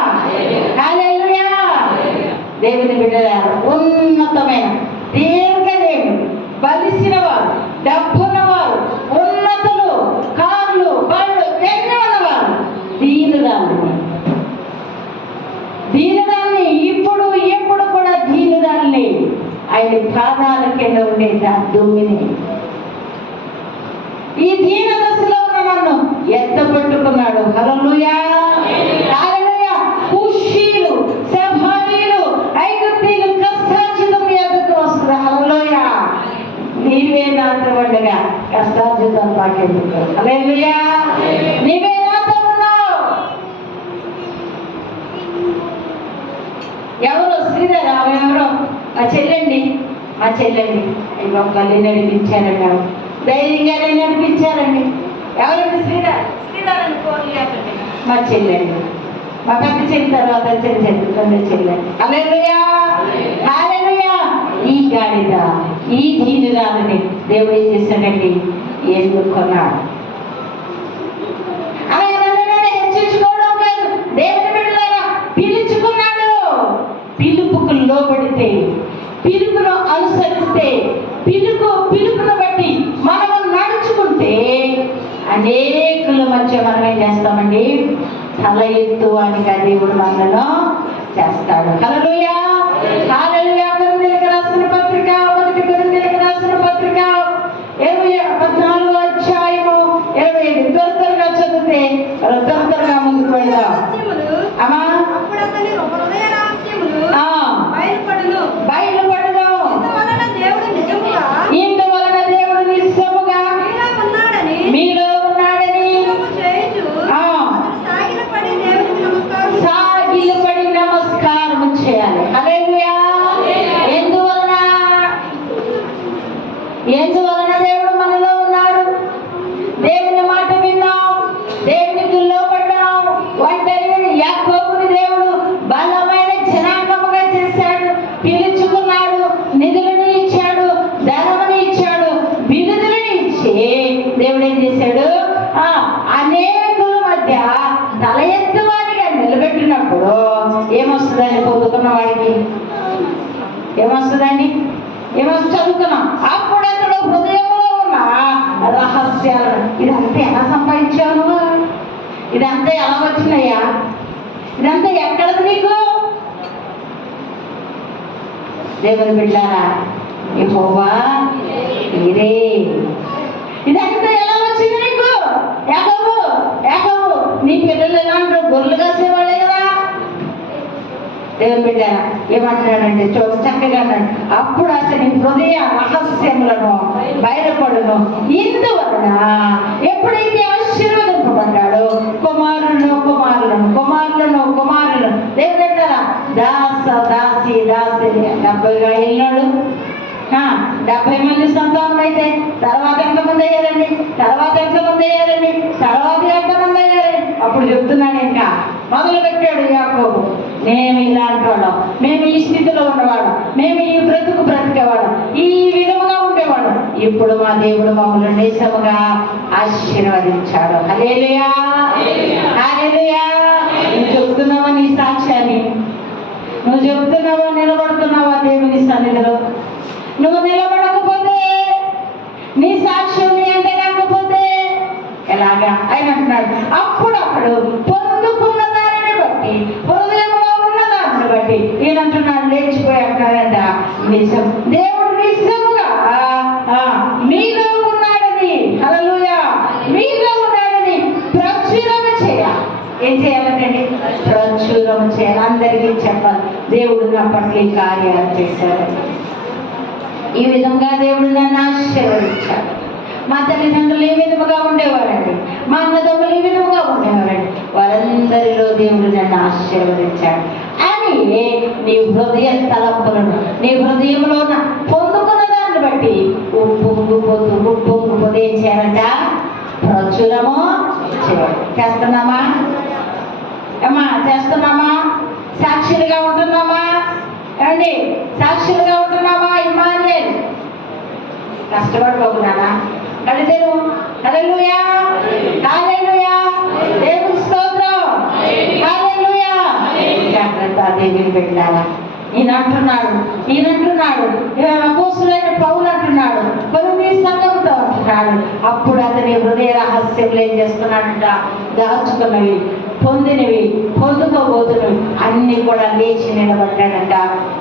హల్లెలూయా. దేవుని బిడ్డలారా, ఉన్నతమైన దీర్ఘదేవుడు, బలిసిన వారు, డబ్బున్నవారు, ఉన్నతులు, కార్లు, బళ్ళు, ఎన్ని ఉన్నవారు, దీనుదాన్ని ఇప్పుడు ఎప్పుడు కూడా దీనుదాన్ని ఆయన పాదాల కింద ఉండే దుమ్మిని ఈ దీన దశలో ఉన్న నన్ను ఎత్తబెట్టుకున్నాడు. హల్లెలూయా, హల్లెలూయా. కుషీలు, సెబారీలు, ఐగుప్తీయులు కష్టార్జితం ఎదుర్కొని వస్తుంది. హల్లెలూయా. నీవే నాతో ఉండగా కష్టార్జితం మాకెందుకు? హల్లెలూయా. నీవే నాతో ఉన్నావు. ఎవరు శ్రీధర్, ఎవరో మా చెల్లండి, మా చెల్లండి గొప్పల్ని నడిపించారండి. ధైర్యంగానే నడిపించారండి. ఎవరండి? శ్రీధర్, శ్రీధర్ అని ఫోన్ లేకండి. మా చెల్లండి, మా పెద్ద చెల్లి తర్వాత చెల్లి చెల్లండి. హల్లెలూయా, హల్లెలూయా. ఈ గాడిద, ఈ దీనురాలని దేవుడు ఏం చేశాడండి? ఎన్నుకున్నాడు. హెచ్చించుకోవడం కాదు, దేవుని బిడ్డలారా పిలుచుకున్నాడు. పిలుపుకు లోబడితే, పిలుపును అనుసరిస్తే, పిలుపును బట్టి మనము నడుచుకుంటే అనేకుల మధ్య మనం ఏం చేస్తామండి? తల ఎత్తువానిగా దేవుడు మనలో చేస్తాడు. హల్లెలూయా, హల్లెలూయా. కొరింథీయులకు రాసిన పత్రిక, 1 కొరింథీయులకు రాసిన పత్రిక 14వ అధ్యాయము 25. త్వరగా చదివితే త్వరగా ముందుకు వెళ్దాం. అమ్మా, బయలుపడదు. ఇందువలన దేవుడు నిజముగా మీలో ఉన్నాడని సాగిలపడి నమస్కారం చేయాలి. హల్లెలూయా. ఎందువలన దేవుడు మనలో ఉన్నాడు? దేవుని మాట విన్నాం, దేవునికి లోబడ్డాం. ఒంటరిగా యాకోబుని దేవుడు బలమైన జనాంగముగా చేశాడు, పిలుచుకున్నాడు, నిధులను ఇచ్చాడు, ధనముని ఇచ్చాడు, బిరుదులను ఇచ్చి దేవుడు ఏం చేశాడు? అనేకుల మధ్య తల ఎత్తువాడిగా నిలబెట్టినప్పుడు ఏమొస్తుందండి? పొందుకున్న వాడికి ఏమొస్తుందండి? చదువుకున్నాం. అప్పుడు అతడు హృదయంలో ఉన్న రహస్యాలు, ఇదంతా ఎలా సంపాదించావు? ఇదంతా ఎలా వచ్చినాయా? ఇదంతా ఎక్కడది నీకు? దేవుని బిడ్డారా, యెహోవా నీరే. ఇదంతా ఎలా వచ్చింది నీకు? యాకోబు, యాకోబు నీ పిల్లలు ఎలా అంటారు? గొర్రెలు కాసేవాళ్ళే కదా. దేవుని బిడ్డ ఏమంటున్నాడంటే చక్కగా అన్నాడు, అప్పుడు అతని హృదయ రహస్యములను బయలుపడును. ఇందువలన ఎప్పుడైతే ఆశీర్వదింపబడ్డాడో కుమారులను కుమారులను కుమారులను కుమారులను దేవుడు అంటారా దాసి 70గా వెళ్ళినాడు. 70 మంది సంతానం అయితే తర్వాత ఎంతమంది అయ్యారండి? తర్వాత ఎంతమంది అయ్యారు? అప్పుడు చెప్తున్నాను, ఇంకా మొదలు పెట్టాడు యాకోబు, మేము ఇలాంటి వాళ్ళం, మేము ఈ స్థితిలో ఉన్నవాడు, మేము ఈ బ్రతికేవాడు, ఈ విధముగా ఉండేవాడు. ఇప్పుడు మా దేవుడు మమ్మల్ని నిజముగా ఆశీర్వదించాడు. హల్లెలూయా. సన్నిధిలో నువ్వు నిలబడకపోతే, నీ సాక్ష్యం నీ అంటే కాకపోతే ఎలాగా ఆయన అంటున్నాడు. అప్పుడప్పుడు పొందుకున్న దానిని బట్టి, హృదయంలో ఉన్న దానిని బట్టి ఈయన అంటున్నాడు, లేచిపోయి అంటున్నాడంట, నిజం దేవుడు నిజముగా మీలో ఉన్నాడని, హల్లెలూయా, మీలో ఉన్నాడని ప్రచురణ చేయాలి. ఏం చేయాలంటే ప్రచురం చేయాలి, అందరికీ చెప్పాలి దేవుడు నా పట్ల ఈ కార్యాలు చేశాడని. ఈ విధంగా దేవుడు నన్ను ఆశీర్వదించాడు. మా తల్లిదండ్రులు ఏ విధముగా ఉండేవారండి, మా అన్నదమ్ములు ఏ విధముగా ఉండేవారండి, వారందరిలో దేవుడు నన్ను ఆశీర్వదించాడు అని నీ హృదయ తలంపులను, నీ హృదయంలో పొందుకున్న దాన్ని బట్టి ఉప్పొంగిపోతే ఏం చేయాలంట? ప్రచురము చేయాలి. చేస్తున్నామా అమ్మా? చేస్తున్నామా? సాక్షులుగా ఉంటున్నామా? ఏమండి, సాక్షులుగా ఉంటున్నామా? ఇమ్మానుయేల్ కష్టపడిపోకున్నానా? కడితేను హల్లెలూయా, హల్లెలూయా, దేవుని స్తోత్రం, హల్లెలూయా. జాగ్రత్త దేవుని పెట్టాలా. ఈయనంటున్నాడు అపోస్తలుడైన పౌలు అంటున్నాడు, కొరింథీ సంఘంతో అంటున్నాడు, అప్పుడు అతని హృదయ రహస్యంలో ఏం చేస్తున్నాడంట? దాచుకున్నవి, పొందినవి, పొందుకోబోతున్నవి అన్ని కూడా లేచి నిలబడ్డాడంట.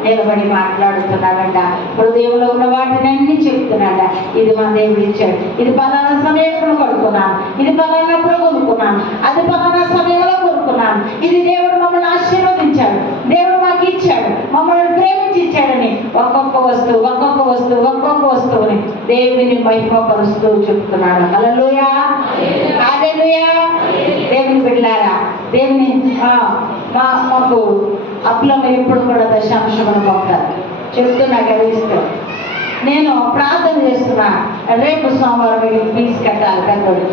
నిలబడి మాట్లాడుతున్నాడంట. హృదయంలో ఉన్న వాటిని అన్ని చెప్తున్నాడ. ఇది మా దేవుడు ఇచ్చాడు, ఇది పలానా సమయంలో కొనుక్కున్నాను, ఇది పలానప్పుడు కొనుక్కున్నాను, అది పలానా సమయంలో కొనుక్కున్నాను, ఇది దేవుడు మమ్మల్ని ఆశీర్వదించాడు, దేవుడు మాకు ఇచ్చాడు, మమ్మల్ని ప్రేమించి ఇచ్చాడని ఒక్కొక్క వస్తువుని దేవుని మహిమపరుస్తూ చెప్తున్నాడు. హల్లెలూయా, హల్లెలూయా. దేవుని బిడ్డలారా, దేవుని మాకు అప్పులం ఎప్పుడు కూడా దశాంశములు పంపుతారు. చెప్తున్నా గర్విస్తూ నేను ప్రార్థన చేస్తున్నా. రేపు సోమవారం ఫీజు కట్టాలి పెద్దోడు.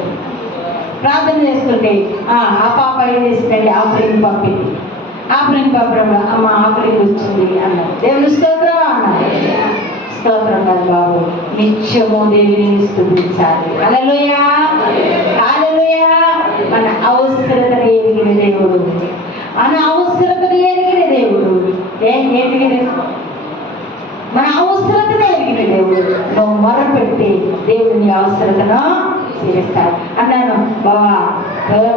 ప్రార్థన చేస్తుంటే ఆ పాప ఏం చేసిందంటే ఆఫరింగ్ పంపింది. ఆఫరింగ్ పంపడం, అమ్మ ఆఫరింగ్ వచ్చింది అన్నారు. దేవుని స్తోత్రం అన్నారు. స్తోత్రం కాదు బాబు, నిత్యము దేవుని స్తుతించాలి. హల్లెలూయా, హల్లెలూయా. మన అవసరతను ఎరిగిన దేవుడు, మన అవసరతను ఎరిగిన దేవుడు. మన అవసరతను ఎరిగిన దేవుడు. నువ్వు మొరపెట్టి దేవుని అవసరతను తీరుస్తాడు అన్నాను. బాబా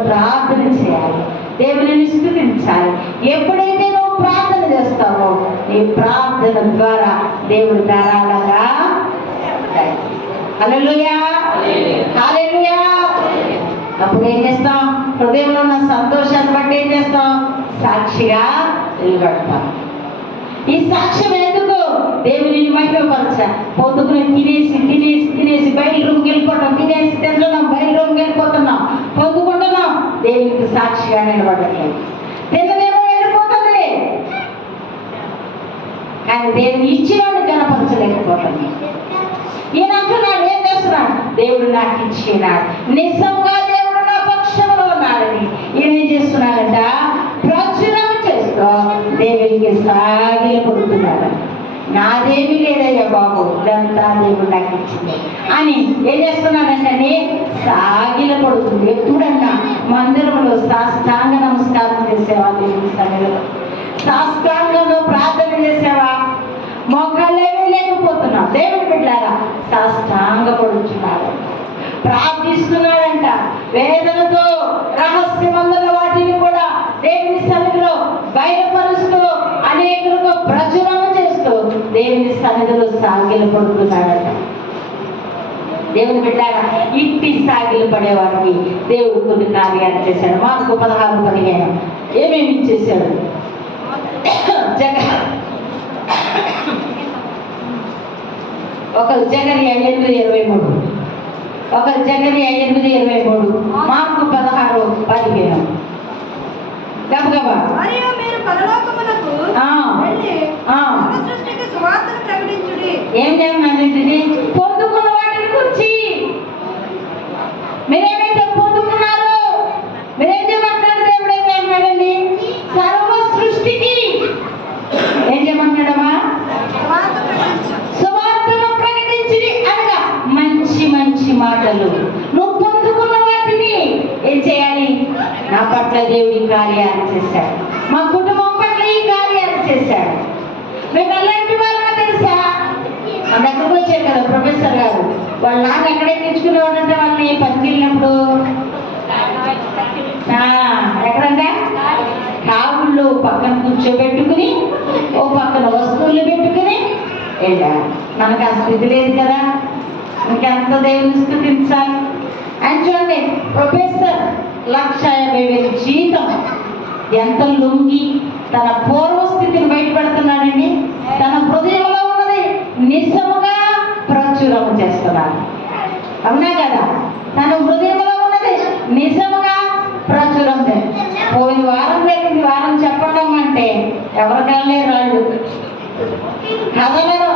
ప్రార్థన చేయాలి, దేవుని స్తుతించాలి. ఎప్పుడైతే నువ్వు ప్రార్థన చేస్తావో నీ ప్రార్థన ద్వారా దేవుడు ధారాళంగా. హల్లెలూయా, హల్లెలూయా. అప్పుడు ఏం చేస్తాం? హృదయంలో ఉన్న సంతోషాన్ని బట్టి ఏం చేస్తాం? సాక్షిగా నిలబడతాం. ఈ సాక్ష్యం ఎందుకు? దేవుని మహిమపరచ. పొద్దుకుని తినేసి బయట రూమ్కి వెళ్ళిపోతాం, తినేసి తింటున్నాం, బయట రూమ్కి వెళ్ళిపోతున్నాం, పొద్దుకుంటున్నాం, దేవునికి సాక్షిగా నిలబడట్లేదు. తిన్నదేమో వెళ్ళిపోతుంది, కానీ దేవుని ఇచ్చినాడు కనపరచలేకపోతుంది. ఈయన అంటున్నాడు, ఏం చేస్తున్నాడు? దేవుడు నాకు ఇచ్చినాడు, నిజంగా దేవుడు నా పక్షంలో ఉన్నాడని ఈయన ఏం చేస్తున్నాడంట? ప్రచురం చేస్తూ దేవునికి సాగిల పడుతున్నాడు. నాదేమీ లేదయ్యా బాబు, ఇదంతా దేవుడు నాకు ఇచ్చింది అని ఏం చేస్తున్నాడంటే సాగిల పడుతుంది. ఎప్పుడన్నా మందిరంలో సాష్టాంగ నమస్కారం చేసేవా? దేవుని సన్నిధిలో సాష్టాంగంలో ప్రార్థన చేసేవా? మొక్కలేమీ లేకపోతున్నావు. దేవుని బిడ్డలారా, సాష్టాంగ పడుతున్నాడు, ప్రార్థిస్తున్నాడంట. వేదనతో రహస్యమందుల వాటిని కూడా దేవుని సన్నిధిలో బయలుపరుస్తూ అనేకులకు ప్రచురణ చేస్తూ దేవుని సన్నిధిలో సాగిలు పడుతున్నాడట. దేవుని బిడ్డారా, ఇంటి సాగిలు పడేవాడికి దేవుడు కొన్ని కార్యాలు చేశాడు. మార్కు 16:15 ఏమేమి ఇచ్చేసాడు? ఒకరు జకర్యా 8:23, ఒకరు జకర్యా 8:23, మార్కు 16:15. గబగబా మరియు మీరు పరలోకమునకు వెళ్ళి సర్వసృష్టికి సువార్తను ప్రకటించుడి. ఏం చేయమనండి? పొందుకున్న వాటిని గురించి మీరేమైతే పొందుకున్నారో మీరేం చేయమంటున్నారు? దేవుడు ఏం చేయమన్నాడండి? సర్వ సృష్టికి ఏం చేయమంటున్నాడమ్మా? సువార్తను ప్రకటించుడి అనగా మంచి మంచి మాటలు. నువ్వు పొందుకున్న వాటిని ఏం చేయాలి? నా పట్ల దేవుడి కార్యాలు చేశాడు, మా కుటుంబం పట్ల ఈ కార్యాలు చేశాడు, మేము అలాంటి వాళ్ళని తెలుసు మన దగ్గరకు వచ్చారు కదా ప్రొఫెసర్ గారు. వాళ్ళ నాన్న ఎక్కడ ఎక్కించుకునేవాడంటే వాళ్ళని పనికి వెళ్ళినప్పుడు ఎక్కడంటే కావుళ్ళు పక్కన కూర్చోబెట్టుకుని ఓ పక్కన వస్తువులు పెట్టుకుని వెళ్ళారు. మనకు ఆ స్థితి లేదు కదా, ఇంకెంత దేవుని స్థుతించాలి. అని చూడండి, ప్రొఫెసర్ 1,50,000 జీతం, ఎంత లొంగి తన పూర్వస్థితిని బయటపెడుతున్నాడండి. తన హృదయంలో ఉన్నది నిజముగా ప్రచురం చేస్తున్నాడు. అవునా కదా? తన హృదయంలో ఉన్నది నిజముగా ప్రచురం చేస్తాడు. పోయిన వారం దగ్గర వారం చెప్పడం అంటే ఎవరికల్లే రాళ్ళు కథలలో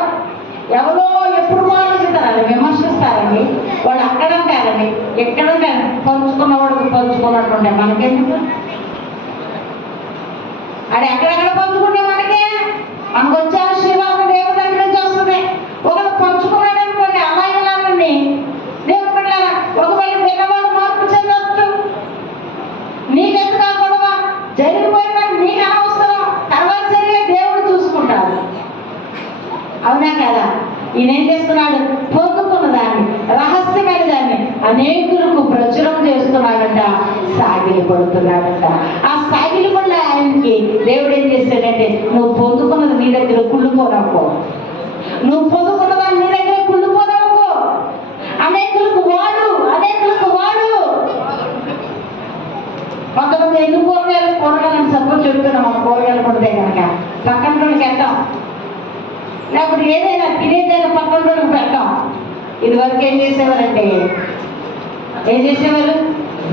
ఎవరో ఎప్పుడు ఆలోచిస్తారండి, విమర్శిస్తారండి. వాళ్ళు అక్కడ ఉంటారండి, ఎక్కడ ఉంటారు, పంచుకున్నవాడు పంచుకున్నట్టుండే మనకెందుకు? అది ఎక్కడెక్కడ పంచుకుంటే మనకే మనకు వచ్చే ఆశీర్వాదం దేవుడి దగ్గర నుంచి వస్తుంది. ఒకరు పంచుకున్నాడు అనుకోండి, అలాగే దేవుడు బిడ్డలారా, ఒకవేళ పిల్లవాడు మార్పు చెందొచ్చు. నీకెందుకు ఆ గొడవ? జరిగిపోయినా నీకు అనవసరం, తర్వాత జరిగే దేవుడు చూసుకుంటాడు. అవునా కదా? ఈయన ఏం చేస్తున్నాడు? పొందుకున్న దాన్ని, రహస్యమైన దాన్ని అనేకులకు ప్రచురం చేస్తున్నాడంట, సాగిలి పడుతున్నాడంట. ఆ సాగిలి పడిన ఆయనకి దేవుడు ఏం చేస్తాడంటే, నువ్వు పొందుకున్నది నీ దగ్గర కుళ్ళుకోనక్కో, నువ్వు పొందుకున్న దాన్ని నీ దగ్గర కుళ్ళుకోనక్కో, అనేకులకు వాడు, అనేకులకు వాడు. కొంతమంది ఎందుకు కూరగాయలు సపోర్ట్ చెప్తున్నాం, మన కూరగాయలు పడితే కనుక పక్కన రోజుకి వెళ్తాం, లేకపోతే ఏదైనా తినేదైనా పక్కన రోజుకి పెట్టాం. ఇదివరకు ఏం చేసేవారంటే, ఏం చేసేవారు?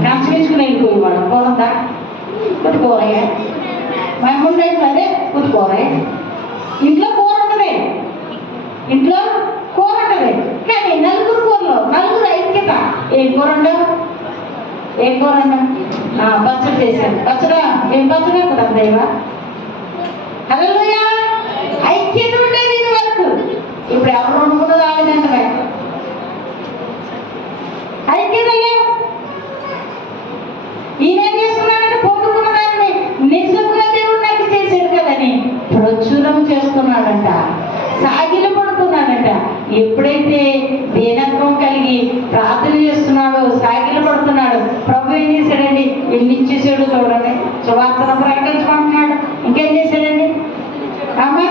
కంచుకుని వెళ్ళిపోయేవాడు. కూర ఉందా? కొద్ది కూరయ్య, మా ముందు అదే కొద్ది కూరయ్య. ఇంట్లో కూర ఉంటుంది, ఇంట్లో కూర ఉంటుంది, కానీ నలుగురు కూరలో నలుగురు ఐక్యత. ఏం కూర ఉండవు, ఏం కూర ఉండవు, పచ్చడి చేశాను. పచ్చడా? ఏం పచ్చడి కదా దేవా? హల్లెలూయా. ఐక్యత ఉండేది ఇది వరకు. ఇప్పుడు ఎవరు వండుకున్నది ఆగదంటే ఐక్యత లేవు. ఈయన ఏం చేస్తున్నాడంటే, పొందుకున్న దాన్ని నిజంగా దేవుడు నాకు చేశాడు కదని ప్రచురం చేస్తున్నాడంట, సాగిలు పడుతున్నాడంట. ఎప్పుడైతే దీనత్వం కలిగి ప్రార్థన చేస్తున్నాడో, సాగిలు పడుతున్నాడు, ప్రభు ఏం చేశాడండి? ఎన్ని ఇచ్చేసాడు చూడండి. సువార్తను ప్రకటించమంటున్నాడు. ఇంకేం చేశాడండి? అమ్మా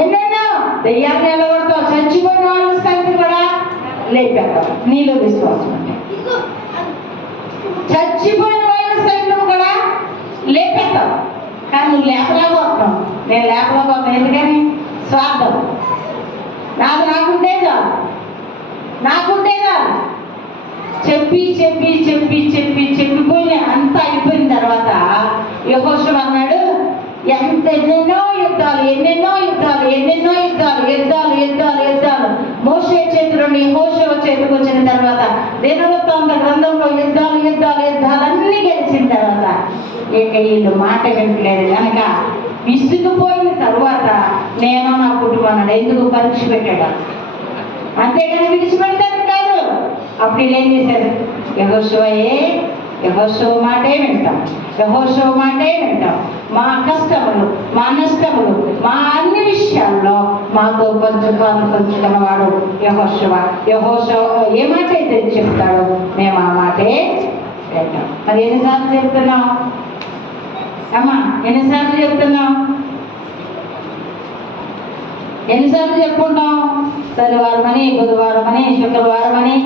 ఎన్నెన్నో దెయ్యాన్ని నిలబడతావు, చచ్చిపోయిన వాళ్ళ సంగతి కూడా లేపేస్తావు నీలో విశ్వాసం అంటే. చచ్చిపోయిన వాళ్ళ సైతం కూడా లేపేస్తావు, కానీ నువ్వు లేపలేకపోతున్నావు. నేను లేపలేకపోతున్నాను. ఎందుకని? స్వార్థం. నాకుంటే చాలు, నాకుంటే చాలు. చెప్పి చెప్పి చెప్పి చెప్పి చెప్పిపోయి అంతా అయిపోయిన తర్వాత యెహోషువ అన్నాడు, ఎన్నెన్నో యుద్ధాలు, ఎన్నెన్నో యుద్ధాలు, ఎన్నెన్నో యుద్ధాలు, యుద్ధాలు యుద్ధాలు యుద్ధాలు మోషే చేతి నుండి యెహోషువ చేతికి వచ్చిన తర్వాత, దినవృత్తాంత గ్రంథంలో యుద్ధాలు యుద్ధాలు యుద్ధాలన్నీ గెలిచిన తర్వాత ఇక వీళ్ళు మాట వినట్లేదు కనుక విసిగిపోయిన తర్వాత నేను నా కుటుంబాన్ని ఎందుకు పరీక్ష పెట్టాడు, అంతేగాని విడిచిపెడతాను కాదు. అప్పుడు వీళ్ళు ఏం చేశారు? యెహోషువ మాటే వింటాం, యెహోషువ మాటే వింటాం. మా కష్టములు, మా నష్టములు, మా అన్ని విషయాల్లో మాతో పంచుకున్నవాడు యెహోషువ. యెహోషువ ఏ మాట అయితే చెప్తాడో మేము ఆ మాటే వింటాం. మరి ఎన్నిసార్లు చెప్తున్నాం అమ్మా? ఎన్నిసార్లు చెప్తున్నాం? ఎన్నిసార్లు చెప్పుకుంటాం? శనివారం అని, బుధవారం అని, శుక్రవారం అని.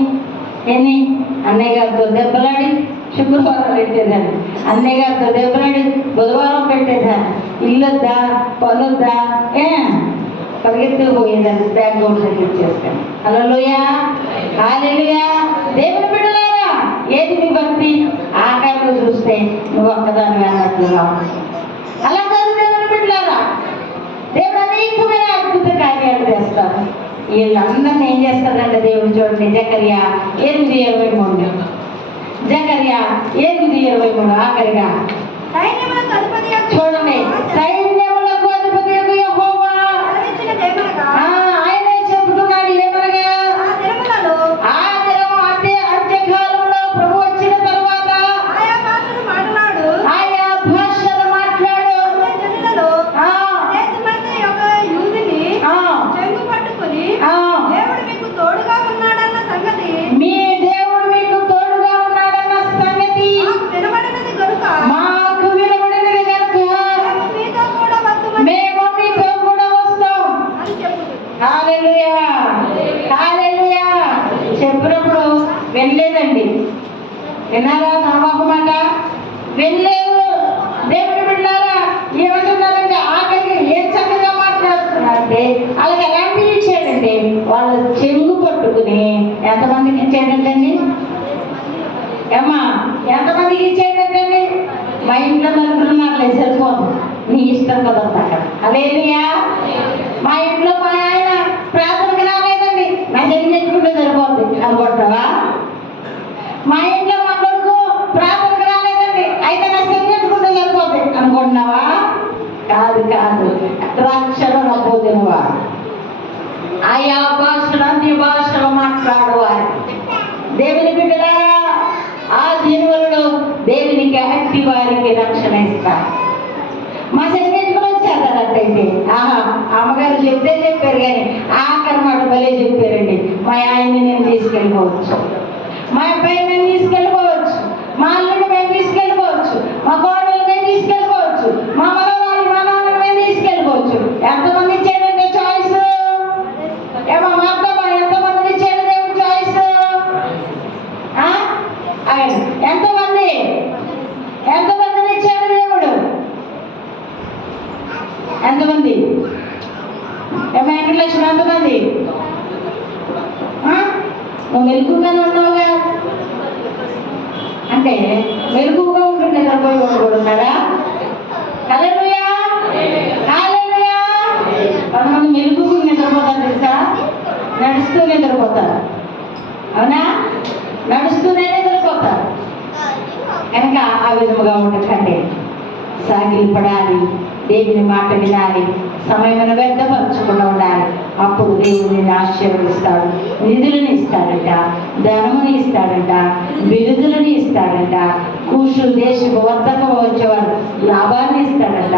ఎన్ని? అన్నయ్య గారితో దెబ్బలాడి శుక్రవారం పెట్టేదాన్ని, అన్నయ్య గారితో దెబ్బలాడి బుధవారం పెట్టేదాన్ని. ఇల్లొద్దా, పొలొద్దా, పరిగెత్తుకుపోయేదాన్ని బ్యాక్గ్రౌండ్ తగ్గించేస్తాను. హల్లెలూయా, హల్లెలూయా. దేవుని బిడ్డలారా, ఏది నీ భక్తి? ఆకారంలో చూస్తే నువ్వు ఒక్కదాన్ని అన్నట్లుగా. అలా కాదు దేవుని బిడ్డలారా, దేవుడు అనేకమైన అద్భుత కార్యాలు చేస్తారు. వీళ్ళందరినీ ఏం చేస్తారంటే దేవుడు చూడండి, జకర్యా 8:23, జకర్యా 8:23 ఆఖరిగా చూడండి. సైన్యములకు అధిపతి యెహోవా ఆయనే చెబుతున్నాడు ఏమనగా, ఆ దినం అంత్యకాలంలో ప్రభు వచ్చిన తర్వాత ఆయా భాషలు మాట్లాడు, చెంగు పట్టుకుని విన్నారా నమ్మక మాట? వెళ్ళలేవు. దేవుని బిడ్డలారా ఏమంటున్నారంటే ఆఖరికి ఏం చక్కగా మాట్లాడుతున్నారంటే అలాగే ఎలాంటివి ఇచ్చాడంటే వాళ్ళ చెంగు పట్టుకుని ఎంతమందికి ఇచ్చాడంటండి? ఏమ్మా ఎంతమందికి ఇచ్చాడంటండి? మా ఇంట్లో నలుగురు నాకు సరిపోదు, నీ ఇష్టం కుదరదు అక్కడ. అలేలియా. మా ఇంట్లో మా ఆయన ప్రార్థనకు రాలేదండి, నా చెల్లి తెచ్చుకుంటే సరిపోద్ది అనుకుంటున్నావా? మా ఇంట్లో మా కొడుకు ప్రార్థనకు రాలేదండి, అయితే నా చెల్లి తెచ్చుకుంటే సరిపోద్ది అనుకుంటున్నావా? కాదు కాదు, అక్షరం నవ్వుతున్నవా ఆయా భాషలు అన్ని భాషలు మాట్లాడేవారు. దేవుని బిడ్డలారా ఆ జనువులలో దేవునికి అట్టి వారికి రక్షణ ఇస్తారు. మా సెక్రటరీ వచ్చేదారంటైతే అమ్మగారు చెప్తే చెప్పారు, కానీ ఆఖరి మాట భలే చెప్పారండి. మా ఆయన్ని నేను తీసుకెళ్ళిపోవచ్చు, మా అబ్బాయిని మేము తీసుకెళ్ళిపోవచ్చు, మా అల్లుడిని మేము తీసుకెళ్ళిపోవచ్చు, మా కోడలు మేము తీసుకెళ్ళిపోవచ్చు, మా మనవరాలు మనవరాలు మేము తీసుకెళ్ళిపోవచ్చు. ఎంతమంది ఇచ్చాడంటే చాయిస్? ఏమో మాట్లాడమా, ఎంతమంది ఇచ్చాడు దేవుడు చాయిస్? ఎంతమంది ఎంతమందిని ఇచ్చాడు దేవుడు? ఎంతమంది? వెంకటలక్ష్మి ఎంతమంది? నువ్వు మెలుగుగానే ఉన్నావుగా అంటే మెలుగుగా ఉంటుండే పోయి కూడా ఉన్నారా? హల్లెలూయా హల్లెలూయా. కొంతమంది మెలుగు నిద్రపోతారు తెలుసా? నడుస్తూ నిద్రపోతారు. అవునా? నడుస్తూనే నిద్రపోతారు. కనుక ఆ విధముగా ఉండకండి, సాగిలి పడాలి, దేవుని మాట వినాలి, సమయం వ్యర్థపరచకుండా ఉండాలి. అప్పుడు దేవుడిని ఆశీర్వదిస్తాడు, నిధులను ఇస్తాడంట, ధనముని ఇస్తాడంట, బిరుదులను ఇస్తాడంట, కూషు దేశపు వర్తకం వచ్చేవారు లాభాన్ని ఇస్తాడంట,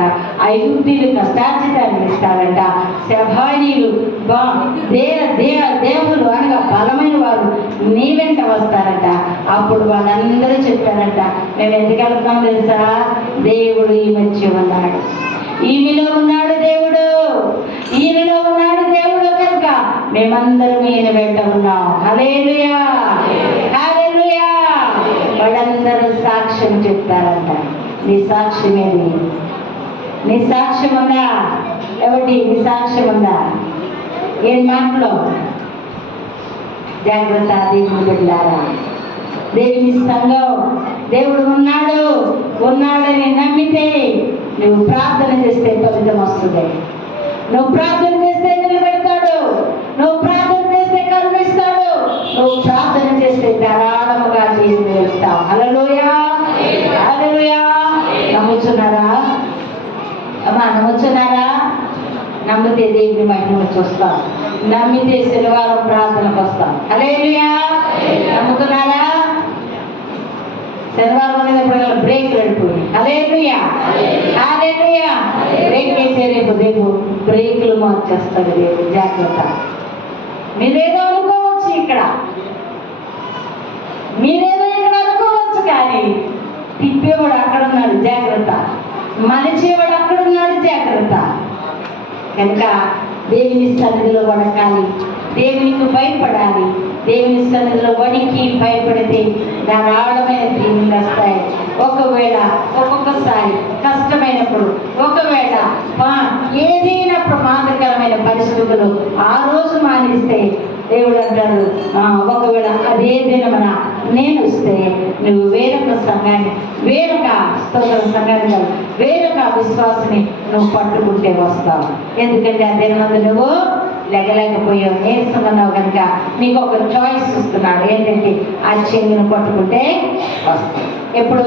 ఐగుప్తీయులు కష్టార్జితాన్ని ఇస్తాడంట, శభానీయులు దేవులు అనగా బలమైన వారు నీ వెంట వస్తారంట. అప్పుడు వాళ్ళందరూ చెప్పారంట, మేము ఎందుకు వెళ్తున్నాం తెలుసా? దేవుడు ఈ మధ్య ఉన్నాడు, ఈమెలో ఉన్నాడు దేవుడు, ఈయనలో ఉన్నాడు దేవుడు, కనుక మేమందరం ఈయన వెంట ఉన్నాం. హల్లెలూయా హల్లెలూయా. వాళ్ళందరూ సాక్ష్యం చెప్తారంట. నీ సాక్ష్యం ఏది? నీ సాక్ష్యం ఉందా? ఎవరి నీ సాక్ష్యం ఉందా? ఏం మాటలో? జాగ్రత్త దేవుని బిడ్డలారా, దేవుని సంఘం దేవుడు ఉన్నాడని నమ్మితే నువ్వు ప్రార్థన చేస్తే ఫలితం వస్తుంది. నువ్వు ప్రార్థన చేస్తే నిలబెడతాడు, నువ్వు ప్రార్థన చేస్తే కరుణిస్తాడు, నువ్వు ప్రార్థన చేస్తే ధారాళముగా దేవుని వెళ్తావు. హల్లెలూయా హల్లెలూయా. నమ్ముచున్నారా అమ్మా? నమ్ముచున్నారా? నమ్మితే దేవుని మహిమ చూస్తాం, నమ్మితే శనివారం ప్రార్థనకు వస్తాం. హల్లెలూయా. నమ్ముతున్నారా? శనివారం అనేది బ్రేక్ పడిపోయి. హల్లెలూయా హల్లెలూయా. బ్రేక్ వేసే రేపు బ్రేకులు మార్చేస్తాడు దేవుడు. జాగ్రత్త. మీరేదో అనుకోవచ్చు, మీరేదో ఇక్కడ అనుకోవచ్చు, కానీ తిప్పేవాడు అక్కడ ఉన్నాడు. జాగ్రత్త. మలిచేవాడు అక్కడ ఉన్నాడు. జాగ్రత్త. కనుక దేవుని సన్నిధిలో వణకాలి, దేవునికి భయపడాలి. దేవుని సన్నిధిలో వణికి భయపడితే ధారాళమైన దీవులు వస్తాయి. ఒకవేళ ఒక్కొక్కసారి కష్టమైనప్పుడు, ఒకవేళ ఏదైనా ప్రమాదకరమైన పరిస్థితులు ఆ రోజు మానేస్తే దేవుడు అంటాడు, ఒకవేళ అదే దినమున నేను వస్తే నువ్వు వేరొక సంఘాన్ని, వేరొక సంఘాన్ని, వేరొక విశ్వాసాన్ని నువ్వు పట్టుకుంటే వస్తావు. ఎందుకంటే ఆ దినమందు నువ్వు లెగలేకపోయావు, నేర్చుకున్నావు. కనుక నీకు ఒక చాయిస్ ఇస్తున్నాడు, ఏంటంటే ఆ చెంగును పట్టుకుంటే వస్తావు. ఎప్పుడు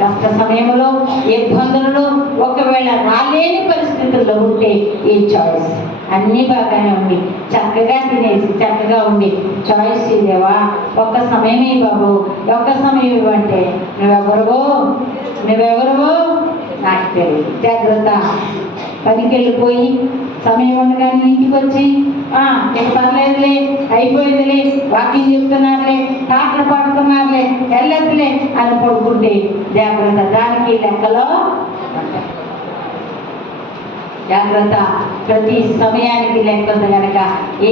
కష్ట సమయంలో, ఇబ్బందులలో, ఒకవేళ రాలేని పరిస్థితుల్లో ఉంటే ఈ చాయిస్ అన్నీ బాగానే ఉండి చక్కగా తినేసి చక్కగా ఉండి చాయిస్ ఇదేవా ఒక్క సమయం ఈ బాబు, ఒక్క సమయం ఇవ్వంటే నువ్వెవరువో నాకు తెలియదు. జాగ్రత్త. పనికి వెళ్ళిపోయి సమయం ఉండగానే ఇంటికి వచ్చి నీకు పర్లేదులే, అయిపోయిందిలే, వాకింగ్ చెప్తున్నారులే, పాటలు పాడుతున్నారులే, వెళ్ళొద్దులే అని పడుకుంటే జాగ్రత్త. దానికి లెక్కలో జాగ్రత్త. ప్రతి సమయానికి లెక్క ఉంది కనుక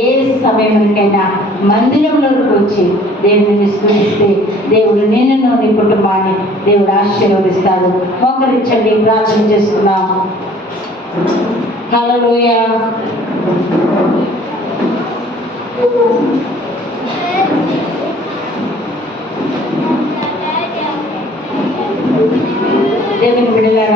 ఏ సమయానికైనా మందిరంలోకి వచ్చి దేవుడిని స్తుతిస్తే దేవుడు నిన్ను నీ కుటుంబాన్ని దేవుడు ఆశీర్వదిస్తాడు. మోకరించండి, ప్రార్థన చేసుకుందాం. హల్లెలూయా. దేవుని బిడ్డలారా,